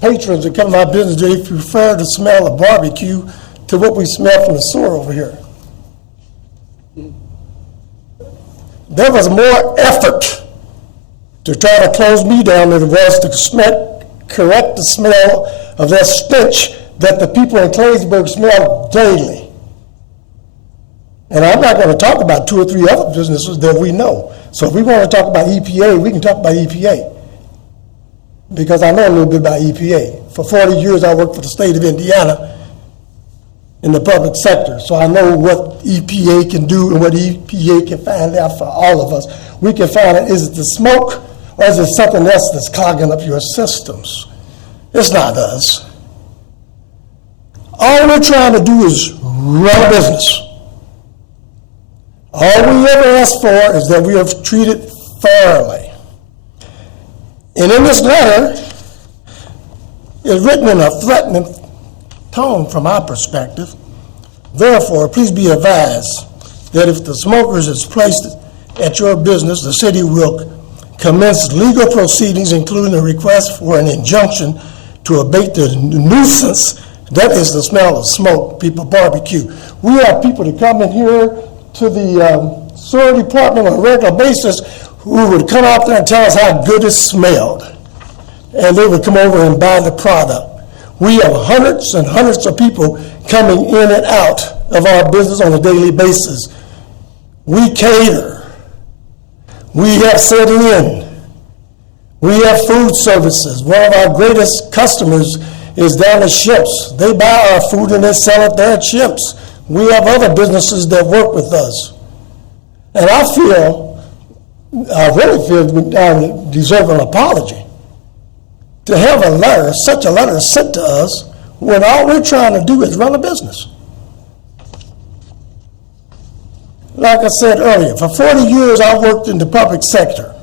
patrons that come to my business, do they prefer the smell of barbecue to what we smell from the sewer over here? There was more effort to try to close me down than it was to correct the smell of that stench that the people in Claysburg smell daily. And I'm not going to talk about 2 or 3 other businesses that we know. So if we want to talk about EPA, we can talk about EPA. Because I know a little bit about EPA. For 40 years, I worked for the state of Indiana in the public sector. So I know what EPA can do and what EPA can find out for all of us. We can find out, is it the smoke or is it something else that's clogging up your systems? It's not us. All we're trying to do is run a business. All we ever ask for is that we are treated fairly. And in this letter, it's written in a threatening tone from our perspective. Therefore, please be advised that if the smokers is placed at your business, the city will commence legal proceedings, including a request for an injunction to abate the nuisance, that is the smell of smoke, people barbecue. We have people that come in here to the sewer department on a regular basis who would come out there and tell us how good it smelled. And they would come over and buy the product. We have hundreds and hundreds of people coming in and out of our business on a daily basis. We cater. We have sit-in. We have food services. One of our greatest customers is down at Ships. They buy our food and they sell it there at Ships. We have other businesses that work with us. And I really feel we deserve an apology to have a letter, such a letter sent to us when all we're trying to do is run a business. Like I said earlier, for 40 years I worked in the public sector.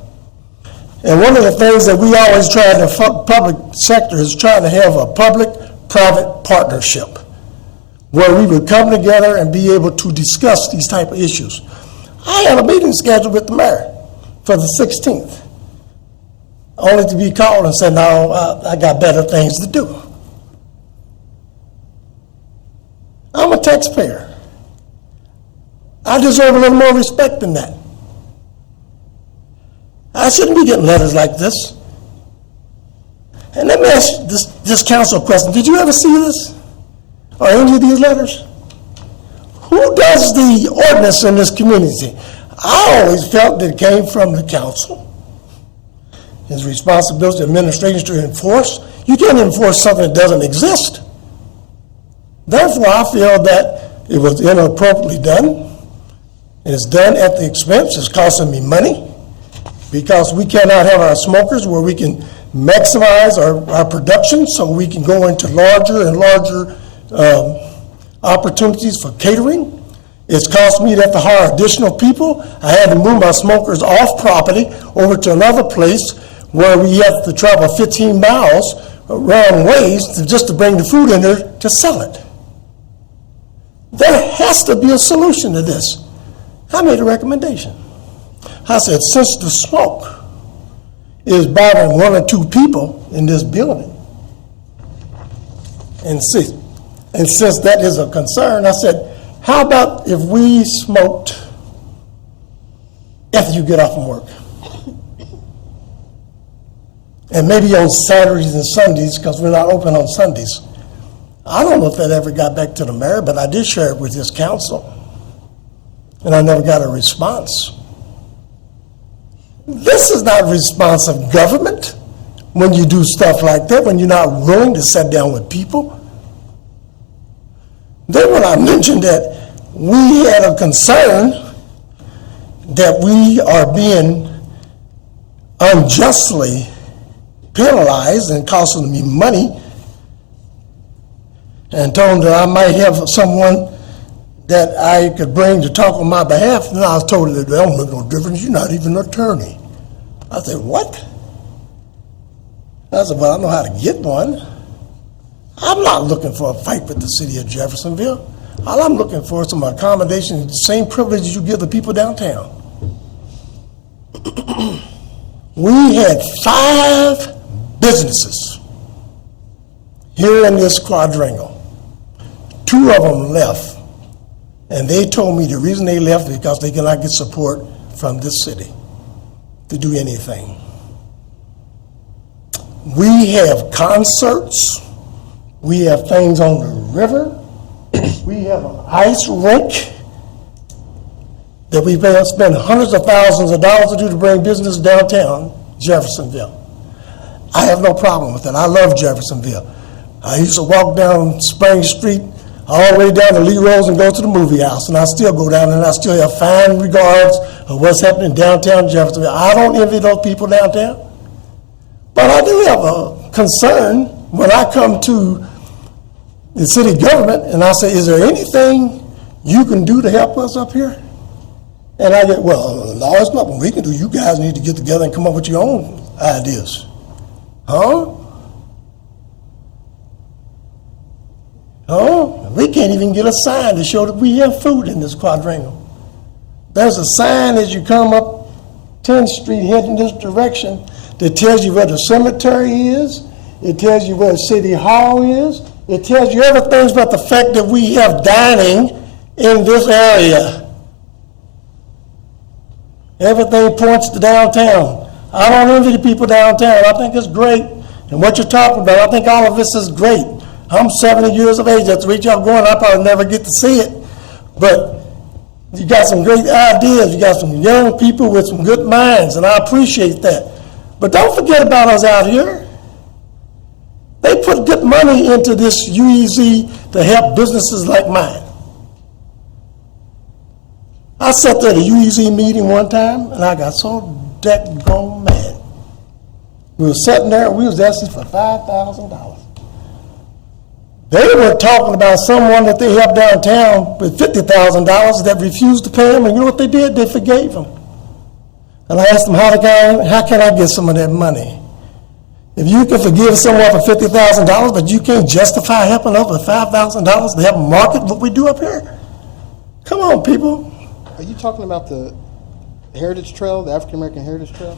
And one of the things that we always try in the public sector is trying to have a public-private partnership where we would come together and be able to discuss these type of issues. I had a meeting scheduled with the mayor for the 16th, only to be called and said, no, I got better things to do. I'm a taxpayer. I deserve a little more respect than that. I shouldn't be getting letters like this. And let me ask this council a question. Did you ever see this? Or any of these letters? Who does the ordinance in this community? I always felt that it came from the council. His responsibility, administration to enforce. You can't enforce something that doesn't exist. Therefore, I feel that it was inappropriately done. It is done at the expense. It's costing me money because we cannot have our smokers where we can maximize our production so we can go into larger and larger opportunities for catering. It's cost me to have to hire additional people. I had to move my smokers off property over to another place where we have to travel 15 miles around ways just to bring the food in there to sell it. There has to be a solution to this. I made a recommendation. I said, since the smoke is bothering one or two people in this building, and since that is a concern, I said, how about if we smoked after you get off from work? And maybe on Saturdays and Sundays, because we're not open on Sundays. I don't know if that ever got back to the mayor, but I did share it with his council. And I never got a response. This is not responsive government when you do stuff like that, when you're not willing to sit down with people. Then when I mentioned that we had a concern that we are being unjustly penalized and costing me money, and told them that I might have someone that I could bring to talk on my behalf, and I was told that that don't make no difference, you're not even an attorney. I said, what? I said, well, I know how to get one. I'm not looking for a fight with the city of Jeffersonville. All I'm looking for is some accommodation, the same privileges you give the people downtown. We had 5 businesses here in this quadrangle. 2 of them left, and they told me the reason they left is because they cannot get support from this city to do anything. We have concerts. We have things on the river. We have an ice rink that we spend hundreds of thousands of dollars to do to bring business downtown Jeffersonville. I have no problem with that. I love Jeffersonville. I used to walk down Spring Street all the way down to Lee Rose and go to the movie house, and I still go down there and I still have fine regards of what's happening downtown Jeffersonville. I don't envy those people downtown, but I do have a concern when I come to the city government and I say, is there anything you can do to help us up here? And I get, well, no, there's nothing we can do. You guys need to get together and come up with your own ideas. Huh? We can't even get a sign to show that we have food in this quadrangle. There's a sign as you come up 10th Street heading this direction that tells you where the cemetery is. It tells you where City Hall is. It tells you everything about the fact that we have dining in this area. Everything points to downtown. I don't envy the people downtown. I think it's great. And what you're talking about, I think all of this is great. I'm 70 years of age. That's the reach y'all going. I probably never get to see it. But you got some great ideas. You got some young people with some good minds, and I appreciate that. But don't forget about us out here. They put good money into this UEZ to help businesses like mine. I sat there at a UEZ meeting one time, and I got so daggone mad. We were sitting there, we was asking for $5,000. They were talking about someone that they helped downtown with $50,000 that refused to pay them, and you know what they did? They forgave them. And I asked them, how can I get some of that money? If you can forgive someone for $50,000, but you can't justify helping us with $5,000 to help market what we do up here? Come on, people. Are you talking about the Heritage Trail, the African American Heritage Trail?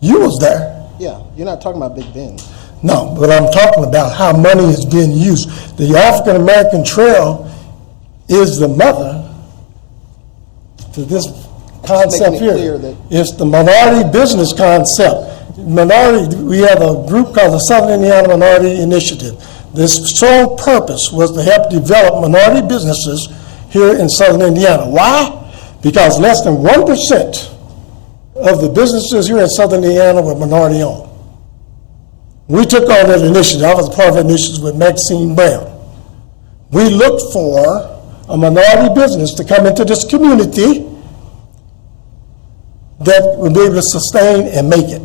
You was there. Yeah, you're not talking about Big Bend. No, but I'm talking about how money is being used. The African American Trail is the mother to this concept making it clear here. that- It's the minority business concept. We have a group called the Southern Indiana Minority Initiative. This sole purpose was to help develop minority businesses here in Southern Indiana. Why? Because less than 1% of the businesses here in Southern Indiana were minority owned. We took on that initiative. I was a part of that initiative with Maxine Brown. We looked for a minority business to come into this community that would be able to sustain and make it.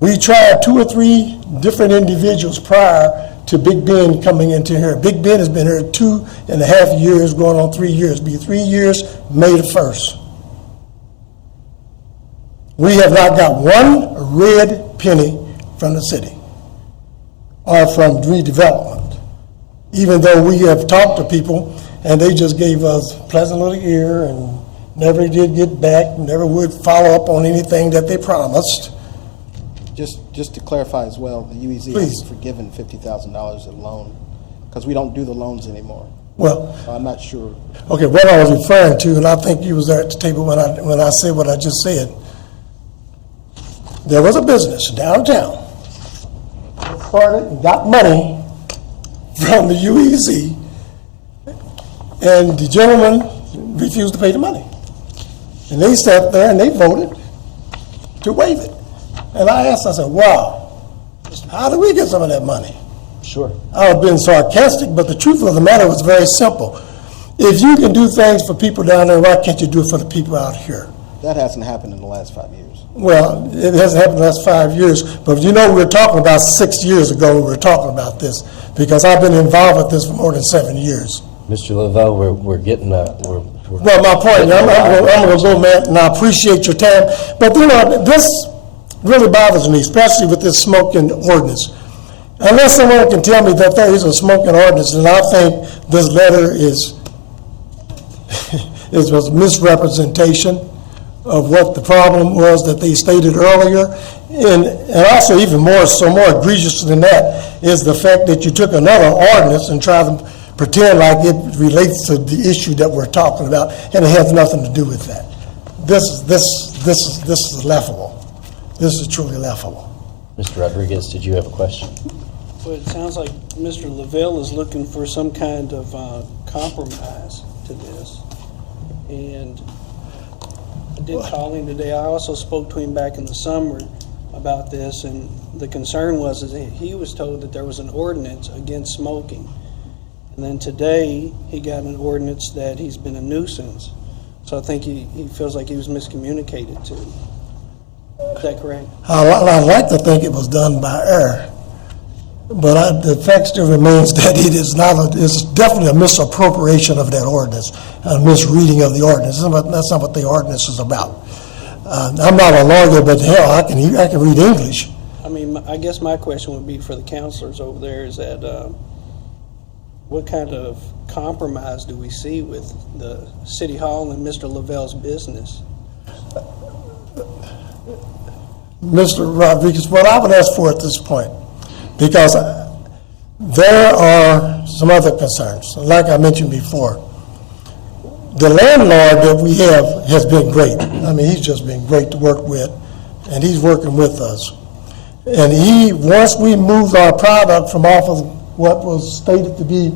We tried 2 or 3 different individuals prior to Big Ben coming into here. Big Ben has been here 2.5 years, going on 3 years. Be 3 years, May the 1st. We have not got one red penny from the city or from redevelopment, even though we have talked to people and they just gave us pleasant little ear and never did get back, never would follow up on anything that they promised. Just to clarify as well, the UEZ Please. has forgiven $50,000 in loan, because we don't do the loans anymore. Well, So I'm not sure. okay, what I was referring to, and I think you was there at the table when I said what I just said. There was a business downtown that started and got money from the UEZ, and the gentleman refused to pay the money. And they sat there and they voted to waive it. And I asked, I said, wow, how do we get some of that money? Sure. I was being sarcastic, but the truth of the matter was very simple. If you can do things for people down there, why can't you do it for the people out here? That hasn't happened in the last 5 years. Well, it hasn't happened in the last 5 years, but you know, we were talking about 6 years ago, we were talking about this, because I've been involved with this for more than 7 years. Mr. Lavelle, we're getting, we're. Well, my point, I'm going to go, man, and I appreciate your time, but you know, this really bothers me, especially with this smoking ordinance. Unless someone can tell me that there is a smoking ordinance, then I think this letter is a misrepresentation of what the problem was that they stated earlier. And also even more egregious than that is the fact that you took another ordinance and tried to pretend like it relates to the issue that we're talking about, and it has nothing to do with that. This is laughable. This is truly laughable. Mr. Rodriguez, did you have a question? Well, it sounds like Mr. Lavelle is looking for some kind of compromise to this. And I did call him today. I also spoke to him back in the summer about this, and the concern was that he was told that there was an ordinance against smoking. And then today, he got an ordinance that he's been a nuisance. So I think he feels like he was miscommunicated to. Is that correct? I'd like to think it was done by error, but the fact still remains that it is not. It's definitely a misappropriation of that ordinance, a misreading of the ordinance. That's not what the ordinance is about. I'm not a lawyer, but hell, I can read English. I mean, I guess my question would be for the counselors over there is that what kind of compromise do we see with the City Hall and Mr. Lavelle's business? Mr. Rodriguez, what I would ask for at this point, because there are some other concerns, like I mentioned before. The landlord that we have has been great. I mean, he's just been great to work with, and he's working with us. And once we moved our product from off of what was stated to be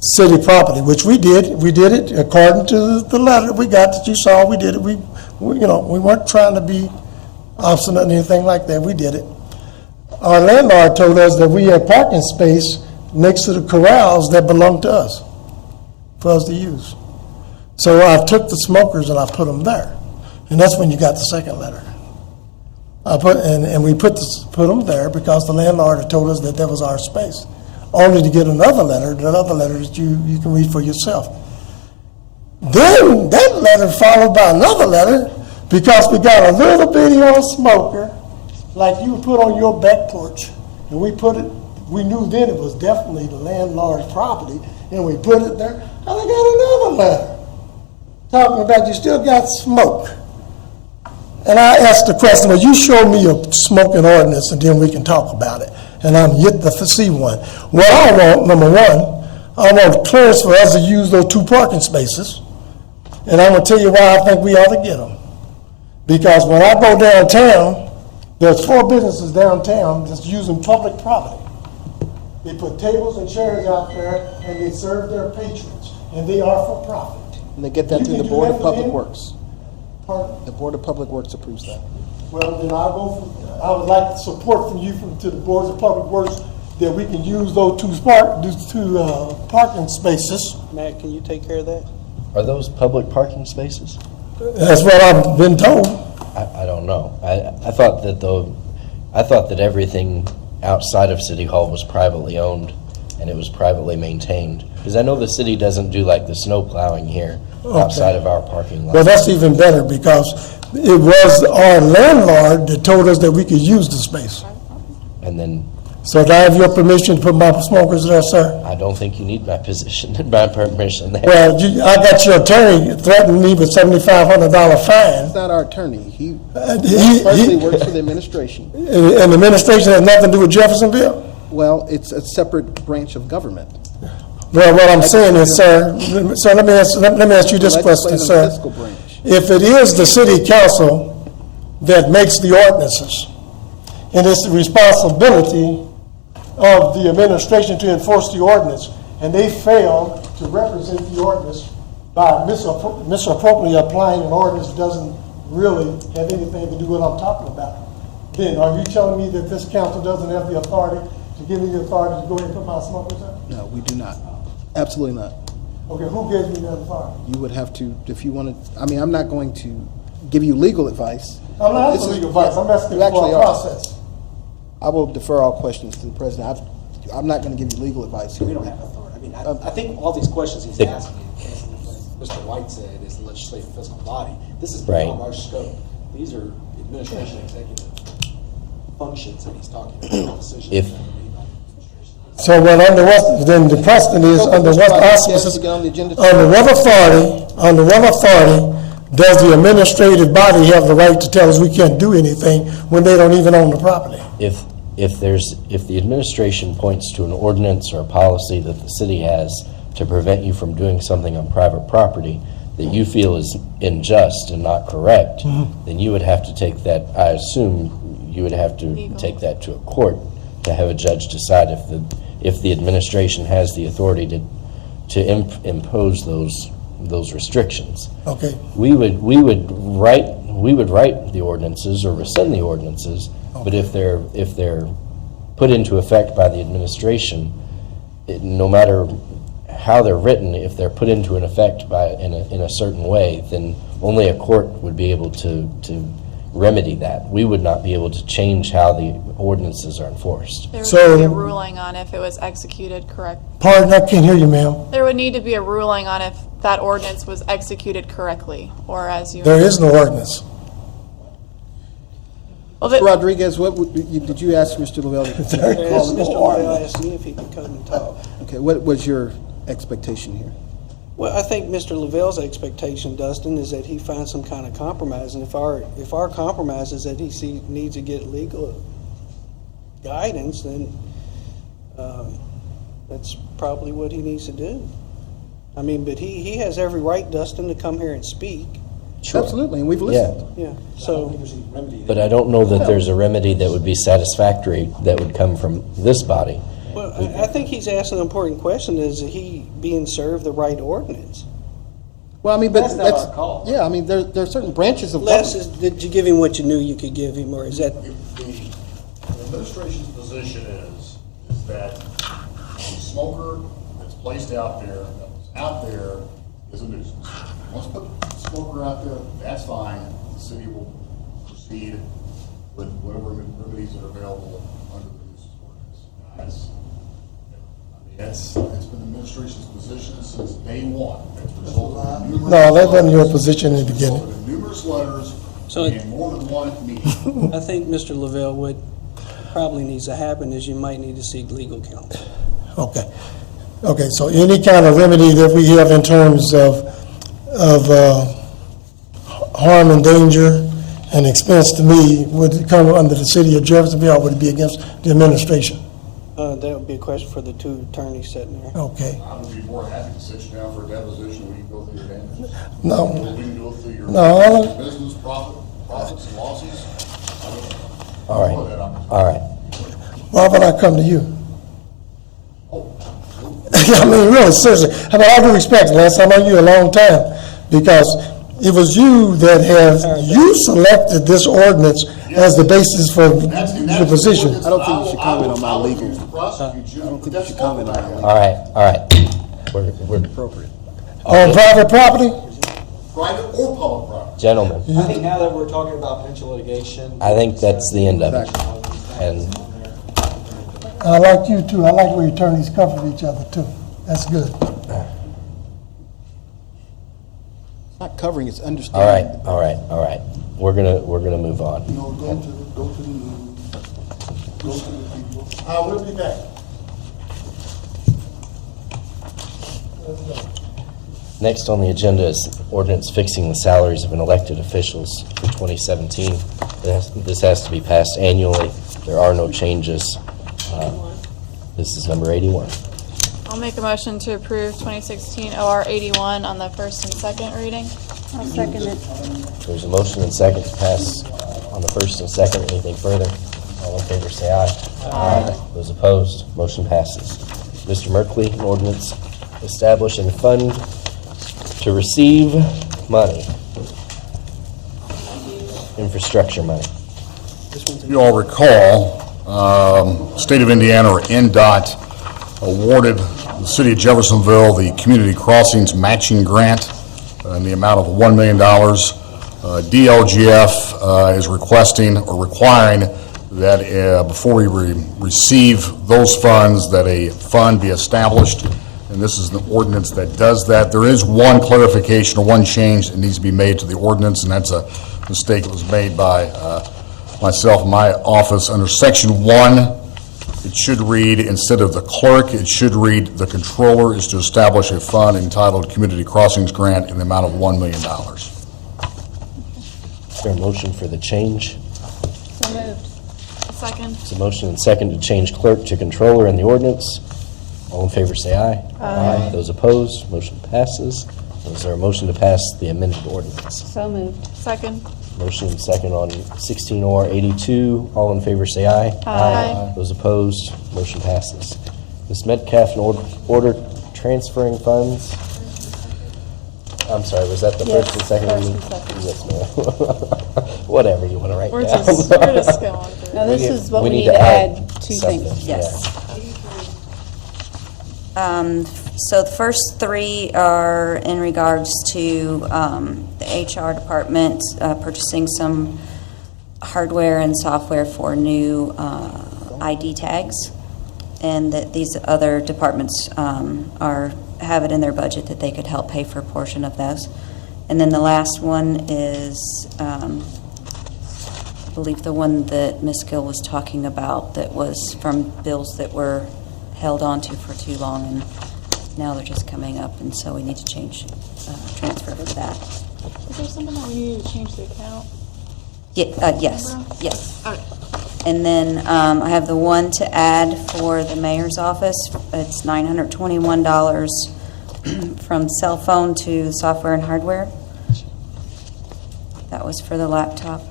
city property, which we did it according to the letter we got that you saw, we did it. We weren't trying to be obstinate or anything like that, we did it. Our landlord told us that we had parking space next to the corrals that belonged to us, for us to use. So I took the smokers and I put them there. And that's when you got the second letter. We put them there because the landlord had told us that that was our space, only to get another letter that you can read for yourself. Then that letter followed by another letter, because we got a little bitty old smoker like you would put on your back porch, and we knew then it was definitely the landlord's property, and we put it there, and I got another letter talking about you still got smoke. And I asked the question, well, you show me a smoking ordinance and then we can talk about it. And I'm yet to see one. What I want, number one, I want clearance for us to use those 2 parking spaces. And I'm going to tell you why I think we ought to get them. Because when I go downtown, there's 4 businesses downtown that's using public property. They put tables and chairs out there and they serve their patrons. And they are for profit. And they get that through the Board of Public Works. The Board of Public Works approves that. Well, then I would like support from you to the Boards of Public Works that we can use those 2 parking spaces. Matt, can you take care of that? Are those public parking spaces? That's what I've been told. I don't know. I thought that everything outside of City Hall was privately owned and it was privately maintained. Because I know the city doesn't do like the snow plowing here outside of our parking lot. Well, that's even better because it was our landlord that told us that we could use the space. And then, So do I have your permission to put my smokers there, sir? I don't think you need my permission there. Well, I got your attorney threatening me with $7,500 fine. He's not our attorney. He he- personally works for the administration. And the administration has nothing to do with Jeffersonville? Well, it's a separate branch of government. Well, what I'm saying is, sir, let me ask you this question, Legislative sir. and fiscal branch. If it is the city council that makes the ordinances, and it's the responsibility of the administration to enforce the ordinance, and they fail to represent the ordinance by misappropriately applying an ordinance that doesn't really have anything to do with what I'm talking about, then are you telling me that this council doesn't have the authority to give me the authority to go ahead and put my smokers up? No, we do not. Absolutely not. Okay, who gives me that authority? You would have to, if you wanted, I'm not going to give you legal advice. I'm not This asking is- legal advice, I'm asking You actually for a are. process. I will defer all questions to the president. I'm not going to give you legal advice here. We don't have authority. I mean, I think all these questions he's asking, as Mr. White said, is the legislative fiscal body. This is beyond our scope. These are administration executive functions that he's talking about, decisions that are made by the administration. So then the precedent is, under what auspices, under what authority does the administrative body have the right to tell us we can't do anything when they don't even own the property? If the administration points to an ordinance or a policy that the city has to prevent you from doing something on private property that you feel is unjust and not correct, then you would have to take that, I assume, you would have to take that to a court to have a judge decide if the administration has the authority to impose those restrictions. Okay. We would write the ordinances or rescind the ordinances, but if they're put into effect by the administration, no matter how they're written, if they're put into an effect in a certain way, then only a court would be able to remedy that. We would not be able to change how the ordinances are enforced. There would need to be a ruling on if it was executed correct. Pardon, I can't hear you, ma'am. There would need to be a ruling on if that ordinance was executed correctly, or as you. There is no ordinance. Well, Mr. Rodriguez, did you ask Mr. Lavelle to Mr. Lavelle asked me if he could come and talk. Okay, what was your expectation here? Well, I think Mr. Lavelle's expectation, Dustin, is that he finds some kind of compromise, and if our compromise is that he needs to get legal guidance, then that's probably what he needs to do. I mean, but he has every right, Dustin, to come here and speak. Sure. Absolutely, and we've listened. Yeah, so, But I don't know that there's a remedy that would be satisfactory that would come from this body. well, I think he's asking an important question, is he being served the right ordinance? Well, I mean, but That's not our call. yeah, I mean, there are certain branches of Les, government. did you give him what you knew you could give him, or is that? The administration's position is that the smoker that's placed out there, that was out there, is a nuisance. Once put the smoker out there, that's fine. The city will proceed with whatever remedies are available under the nuisance ordinance. That's been the administration's position since day one. That's resulted in numerous. No, that wasn't your position in the beginning. resulted in numerous letters So- and more than one meeting. I think, Mr. Lavelle, what probably needs to happen is you might need to seek legal counsel. Okay. Okay, so any kind of remedy that we have in terms of harm and danger and expense to me would come under the city of Jeffersonville, or would it be against the administration? That would be a question for the two attorneys sitting there. Okay. I would be more happy to sit you down for a deposition. We can go through your damages. No. We can go through your No. business profits and losses. All right, all right. Why would I come to you? I mean, really, seriously. I mean, all due respect, Les, I know you a long time, because it was you that you selected this ordinance as the basis for the position. I don't think you should comment on my legal. I don't think you should comment on my legal. All right. We're appropriate. On private property? Private or public property. Gentlemen, I think now that we're talking about potential litigation. I think that's the end of it. And I like you too. I like where attorneys cover each other too. That's good. It's not covering, it's all understanding. right, all right, all right. We're gonna move on. Go to the people. We'll be back. Next on the agenda is ordinance fixing the salaries of an elected officials for 2017. This has to be passed annually. There are no changes. This is number 81. I'll make a motion to approve 2016 OR 81 on the first and second reading. I'll second it. There's a motion and second to pass on the first and second. Anything further? All in favor, say aye. Aye. Those opposed, motion passes. Mr. Merkley, an ordinance establishing a fund to receive money, infrastructure money. You all recall, State of Indiana, or NDOT, awarded the city of Jeffersonville the Community Crossings Matching Grant in the amount of $1 million. DLGF is requesting or requiring that before we receive those funds, that a fund be established, and this is the ordinance that does that. There is one clarification or one change that needs to be made to the ordinance, and that's a mistake that was made by myself and my office. Under Section 1, it should read, instead of the clerk, it should read, the controller is to establish a fund entitled Community Crossings Grant in the amount of $1 million. Is there a motion for the change? So moved. Second. It's a motion and second to change clerk to controller in the ordinance. All in favor, say aye. Aye. Those opposed, motion passes. Is there a motion to pass the amended ordinance? So moved. Second. Motion and second on 16 OR 82. All in favor, say aye. Aye. Those opposed, motion passes. Ms. Metcalf, an order transferring funds. I'm sorry, was that the Yes, first and second? first reading? and second. Yes, ma'am. Whatever you want to write We're down. just going through. Now, this is what We we need to add two something, things. yeah. Yes. So the first three are in regards to the HR department purchasing some hardware and software for new ID tags, and that these other departments have it in their budget that they could help pay for a portion of those. And then the last one is believe the one that Ms. Gill was talking about that was from bills that were held onto for too long, and now they're just coming up, and so we need to transfer to that. Is there something that we need to change the account? Yes, Remember? yes. Okay. And then I have the one to add for the mayor's office. It's $921 from cell phone to software and hardware. That was for the laptop.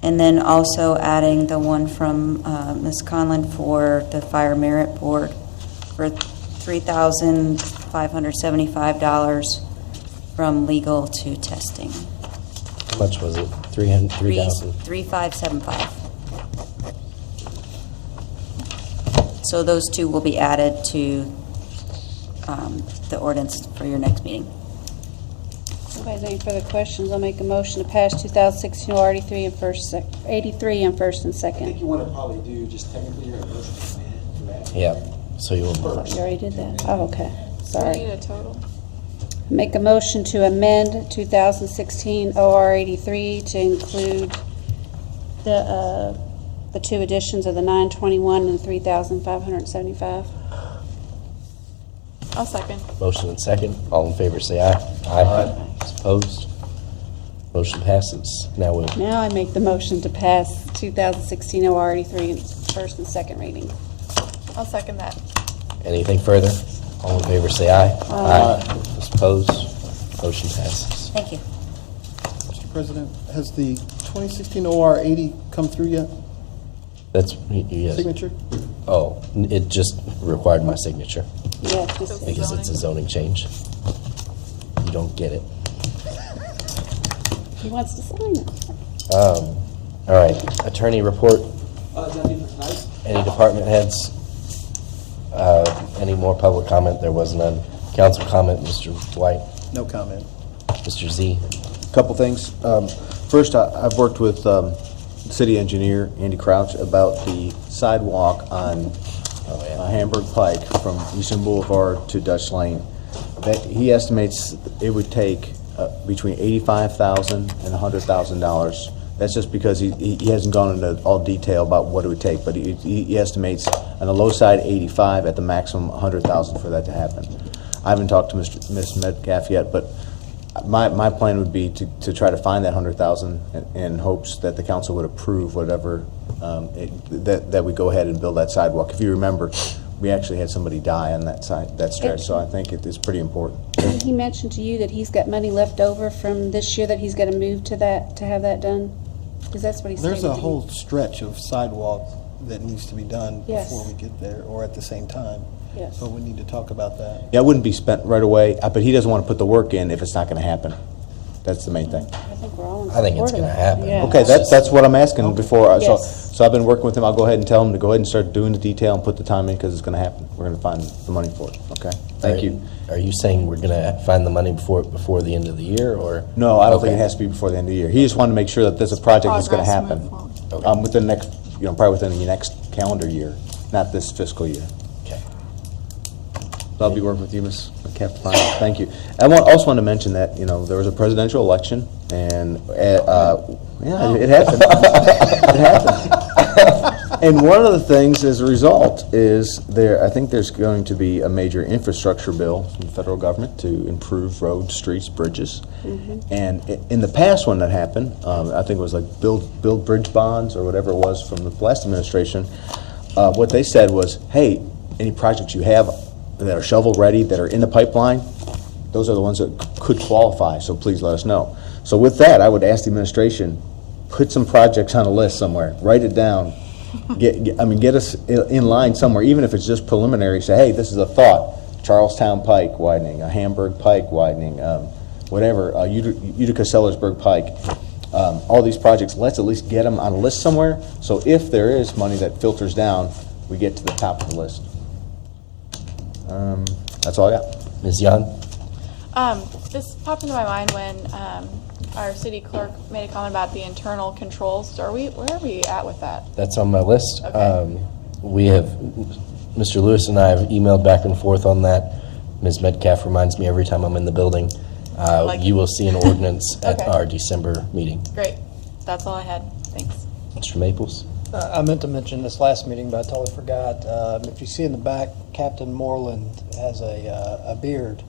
And then also adding the one from Ms. Conlon for the Fire Merit Board for $3,575 from legal to testing. How much was it? 3,000? 3,575. So those two will be added to the ordinance for your next meeting. If nobody has any further questions, I'll make a motion to pass 2016 OR 83 in first, 83 in first and I second. think you want to probably do, just technically, you're going to motion to amend. Yeah, so you will. Oh, you already did that. Oh, okay. We need Sorry. a total. Make a motion to amend 2016 OR 83 to include the two additions of the 921 and 3,575. I'll second. Motion and second. All in favor, say aye. Aye. Opposed? Motion passes. Now we'll, Now I make the motion to pass 2016 OR 83 in first and second reading. I'll second that. anything further? All in favor, say aye. Aye. Those opposed? Motion passes. Thank you. Mr. President, has the 2016 OR 80 come through yet? That's, yes. Signature? Oh, it just required my signature Yeah, just because it's a zoning change. You don't get it. he wants to sign it. All right, attorney report. Is that it for tonight? Any department heads? Any more public comment? There was none. Council comment, Mr. White, No comment. Mr. Z. Couple things. First, I've worked with city engineer Andy Crouch about the sidewalk on Hamburg Pike from Eastern Boulevard to Dutch Lane. That he estimates it would take between $85,000 and $100,000. That's just because he hasn't gone into all detail about what it would take, but he estimates on the low side 85, at the maximum 100,000 for that to happen. I haven't talked to Ms. Metcalf yet, but my plan would be to try to find that 100,000 in hopes that the council would approve whatever, that we go ahead and build that sidewalk. If you remember, we actually had somebody die on that stretch, so I think it is pretty important. Did he mention to you that he's got money left over from this year that he's going to move to that, to have that done? Because that's what he stated There's to a me. whole stretch of sidewalk that needs to be done Yes. before we get there, or at the same time. Yes. So we need to talk about that. Yeah, it wouldn't be spent right away, but he doesn't want to put the work in if it's not going to happen. That's the main thing. I think we're all in I think it's support of gonna that. happen. Yeah. Okay, that's what I'm asking before. Yes. So I've been working with him. I'll go ahead and tell him to go ahead and start doing the detail and put the time in because it's going to happen. We're going to find the money for it. Okay? Thank you. Are you saying we're going to find the money before the end of the year, or? No, I don't think Okay. it has to be before the end of the year. He just wanted to make sure that there's a project that's going to Progress, happen move forward. within the next, probably within the next calendar year, not this fiscal year. Okay. So I'll be working with you, Ms. McCaffrey. Thank you. I also want to mention that, there was a presidential election, and, yeah, it happened. It happened. And one of the things as a result is I think there's going to be a major infrastructure bill from the federal government to improve roads, streets, bridges. And in the past when that happened, I think it was like build bridge bonds or whatever it was from the last administration, what they said was, hey, any projects you have that are shovel-ready, that are in the pipeline, those are the ones that could qualify, so please let us know. So with that, I would ask the administration, put some projects on a list somewhere, write it down, get us in line somewhere, even if it's just preliminary, say, hey, this is a thought, Charlestown Pike widening, a Hamburg Pike widening, whatever, Utica-Sellersburg Pike, all these projects, let's at least get them on a list somewhere, so if there is money that filters down, we get to the top of the list. That's all I got. Ms. Yan? This popped into my mind when our city clerk made a comment about the internal controls. Where are we at with that? That's on my list. Okay. We have, Mr. Lewis and I have emailed back and forth on that. Ms. Metcalf reminds me every time I'm in the building. Like You will see an ordinance at Okay. our December meeting. Great. That's all I had. Thanks. Mr. Maples? I meant to mention this last meeting, but I totally forgot. If you see in the back, Captain Moreland has a beard.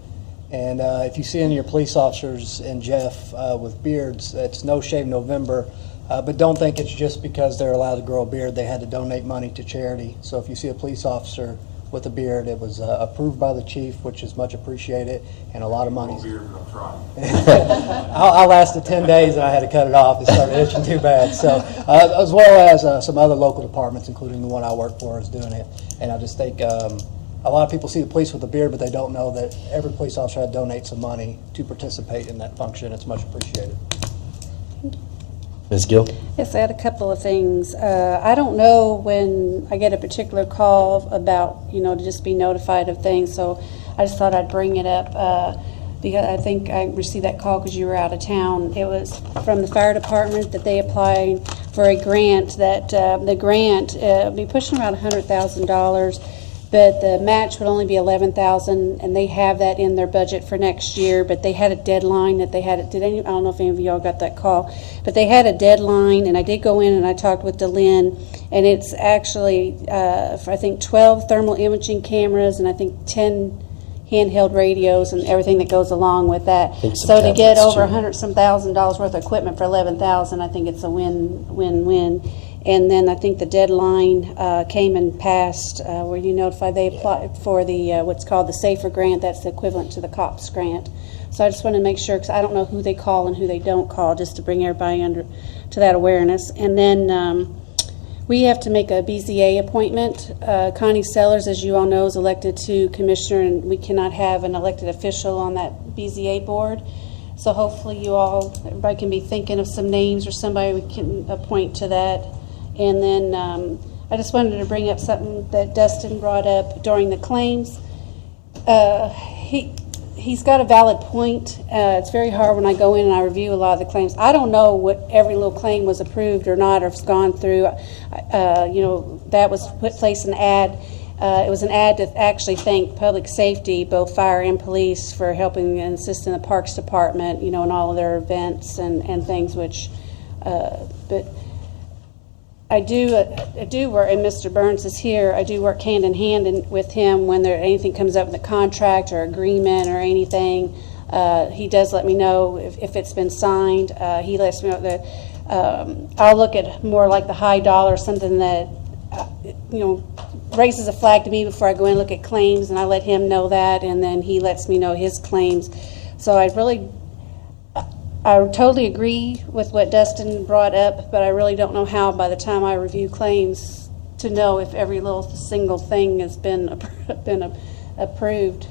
And if you see any of your police officers and Jeff with beards, it's No Shave November. But don't think it's just because they're allowed to grow a beard. They had to donate money to charity. So if you see a police officer with a beard, it was approved by the chief, which is much appreciated, and a lot of money. I lasted 10 days and I had to cut it off. It started itching too bad. So, as well as some other local departments, including the one I work for, is doing it. And I just think a lot of people see the police with a beard, but they don't know that every police officer had to donate some money to participate in that function. It's much appreciated. Ms. Gill? Yes, I had a couple of things. I don't know when I get a particular call about, to just be notified of things, so I just thought I'd bring it up because I think I received that call because you were out of town. It was from the fire department that they applied for a grant that the grant will be pushing around $100,000. But the match would only be $11,000, and they have that in their budget for next year. But they had a deadline that they had. I don't know if any of y'all got that call, but they had a deadline, and I did go in and I talked with DeLynn, and it's actually for I think 12 thermal imaging cameras and I think 10 handheld radios and everything that goes along with that. So to get over $100-some thousand worth of equipment for $11,000, I think it's a win-win. And then I think the deadline came and passed where you notified they applied for the what's called the SAFER grant. That's the equivalent to the COPS grant. So I just want to make sure, because I don't know who they call and who they don't call, just to bring everybody under to that awareness. And then we have to make a BZA appointment. Connie Sellers, as you all know, is elected to commissioner, and we cannot have an elected official on that BZA board. So hopefully everybody can be thinking of some names or somebody we can appoint to that. And then I just wanted to bring up something that Dustin brought up during the claims. He's got a valid point. It's very hard when I go in and I review a lot of the claims. I don't know what every little claim was approved or not, or if it's gone through. That was placed an ad. It was an ad to actually thank public safety, both fire and police, for helping and assisting the Parks Department, in all of their events and things. But I do work, and Mr. Burns is here. I do work hand in hand with him when anything comes up with a contract or agreement or anything. He does let me know if it's been signed. He lets me know that I'll look at more like the high dollar, something that raises a flag to me before I go in and look at claims, and I let him know that, and then he lets me know his claims. So I totally agree with what Dustin brought up, but I really don't know how, by the time I review claims, to know if every little single thing has been approved.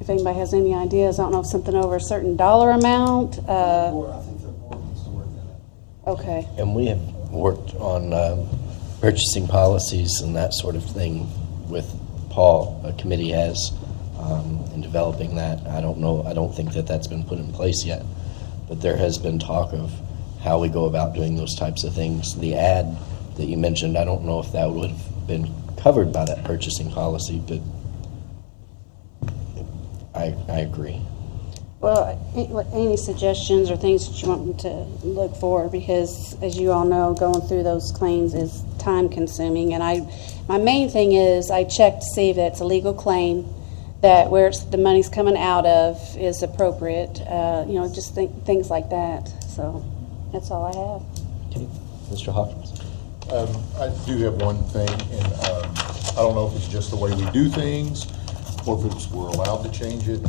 If anybody has any ideas, I don't know if something over a certain dollar amount. Okay. And we have worked on purchasing policies and that sort of thing with Paul. A committee has. In developing that. I don't think that's been put in place yet, but there has been talk of how we go about doing those types of things. The ad that you mentioned, I don't know if that would have been covered by that purchasing policy, but I agree. Well, any suggestions or things that you want me to look for, because as you all know, going through those claims is time consuming, and my main thing is I check to see if it's a legal claim, that where the money's coming out of is appropriate, just things like that. So that's all I have. Okay. Mr. Hawkins? I do have one thing, and I don't know if it's just the way we do things or if we're allowed to change it.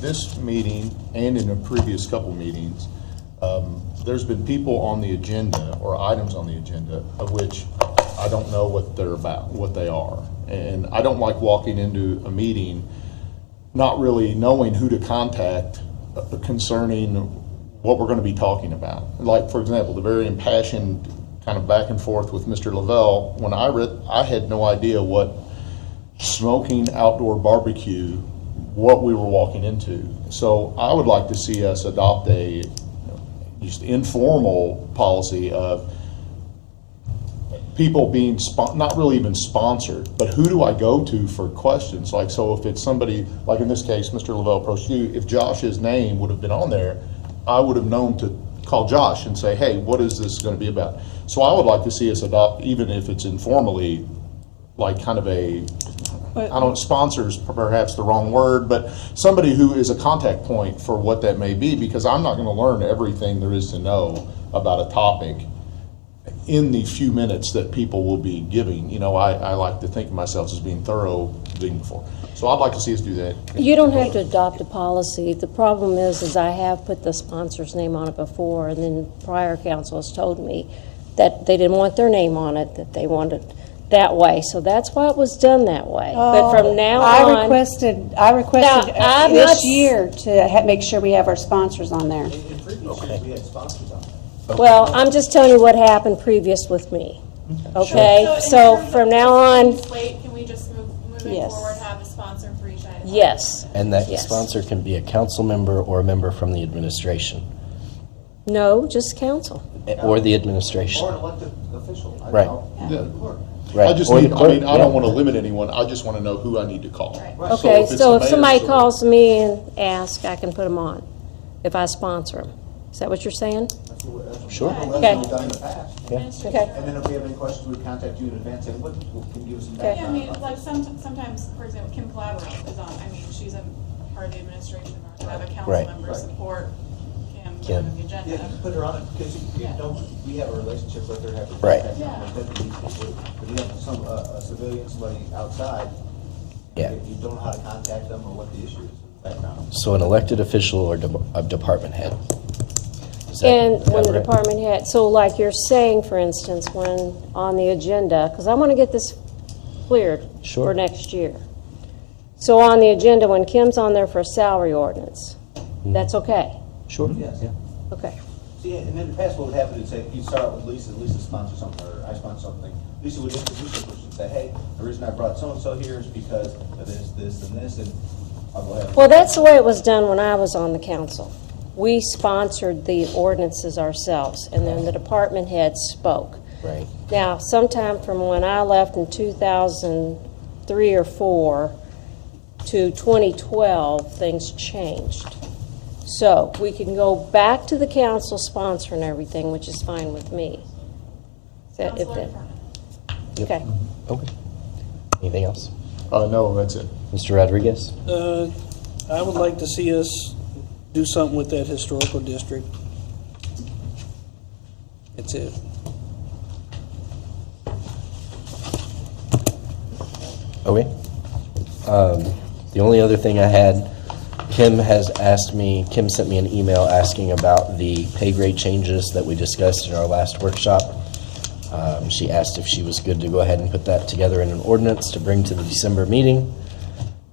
This meeting and in the previous couple meetings, there's been people on the agenda or items on the agenda of which I don't know what they're about, what they are. And I don't like walking into a meeting not really knowing who to contact concerning what we're going to be talking about. Like, for example, the very impassioned kind of back and forth with Mr. Lavelle, when I had no idea what smoking outdoor barbecue, what we were walking into. So I would like to see us adopt a just informal policy of people being not really even sponsored, but who do I go to for questions? Like, so if it's somebody, like in this case, Mr. Lavelle approached you, if Josh's name would have been on there, I would have known to call Josh and say, hey, what is this going to be about? So I would like to see us adopt, even if it's informally, like kind of a, I don't, sponsors perhaps the wrong word, but somebody who is a contact point for what that may be, because I'm not going to learn everything there is to know about a topic in the few minutes that people will be giving. You know, I like to think of myself as being thorough before. So I'd like to see us do that. You don't have to adopt a policy. The problem is I have put the sponsor's name on it before, and then prior council has told me that they didn't want their name on it, that they wanted it that way. So that's why it was done that way. But from now on. I requested I'm this not- year to make sure we have our sponsors on there. In previous years, we had sponsors on it. Well, I'm just telling you what happened previous with me. Okay? So from now on, Wait, can we just moving Yes. forward, have a sponsor for each item? yes. And that Yes. sponsor can be a council member or a member from the administration, No, just council. or the administration. Or an elected official. Right. Yeah. Right. I just Or need, the I mean, clerk, I yeah. don't want to limit anyone, I just want to know who I need to call. Okay, it's so the if somebody mayor's or- calls me and asks, I can put them on, if I sponsor them. Is that what you're saying? Sure. Okay. We've done in the past. Yeah. Okay. And then if we have any questions, we contact you in advance and what, can you give us some Okay. Yeah, I mean, background? like sometimes, for example, Kim Calabro is on, I mean, she's a part of the administration, or could have a council Right. member support Kim Kim. on the agenda. Yeah, you can put her on it, because you don't, we have a relationship with her, have a Right. contact with these people. But you have some, a civilian, somebody outside, Yeah. you don't know how to contact them or what the issue is, background. So an elected official or a department head. Is that- And is that when the right? department head, so like you're saying, for instance, when on the agenda, because I want to get this cleared Sure. for next year. So on the agenda, when Kim's on there for a salary ordinance, that's okay? Sure. Yes. Okay. See, and in the past, what would happen is say, you'd start out with Lisa sponsors something, or I sponsor something. Lisa would introduce her person and say, hey, the reason I brought so-and-so here is because of this, and this, and I'll go ahead. Well, that's the way it was done when I was on the council. We sponsored the ordinances ourselves, and then the department heads spoke. Right. Now, sometime from when I left in 2003 or 4 to 2012, things changed. So we can go back to the council sponsoring everything, which is fine with me. Is that- if that- Yep. Okay. Okay. Anything else? No, that's it. Mr. Rodriguez? I would like to see us do something with that historical district. That's it. Okay. The only other thing I had, Kim sent me an email asking about the pay grade changes that we discussed in our last workshop. She asked if she was good to go ahead and put that together in an ordinance to bring to the December meeting.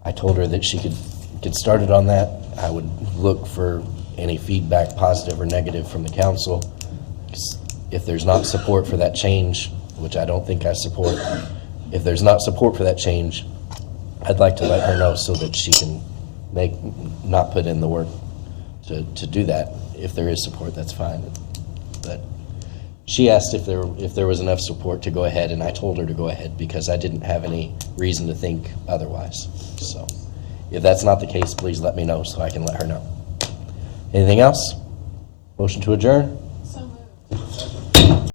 I told her that she could get started on that. I would look for any feedback, positive or negative, from the council. If there's not support for that change, which I don't think I support, if there's not support for that change, I'd like to let her know so that she can not put in the work to do that. If there is support, that's fine. But she asked if there was enough support to go ahead, and I told her to go ahead because I didn't have any reason to think otherwise. So if that's not the case, please let me know so I can let her know. Anything else? Motion to adjourn?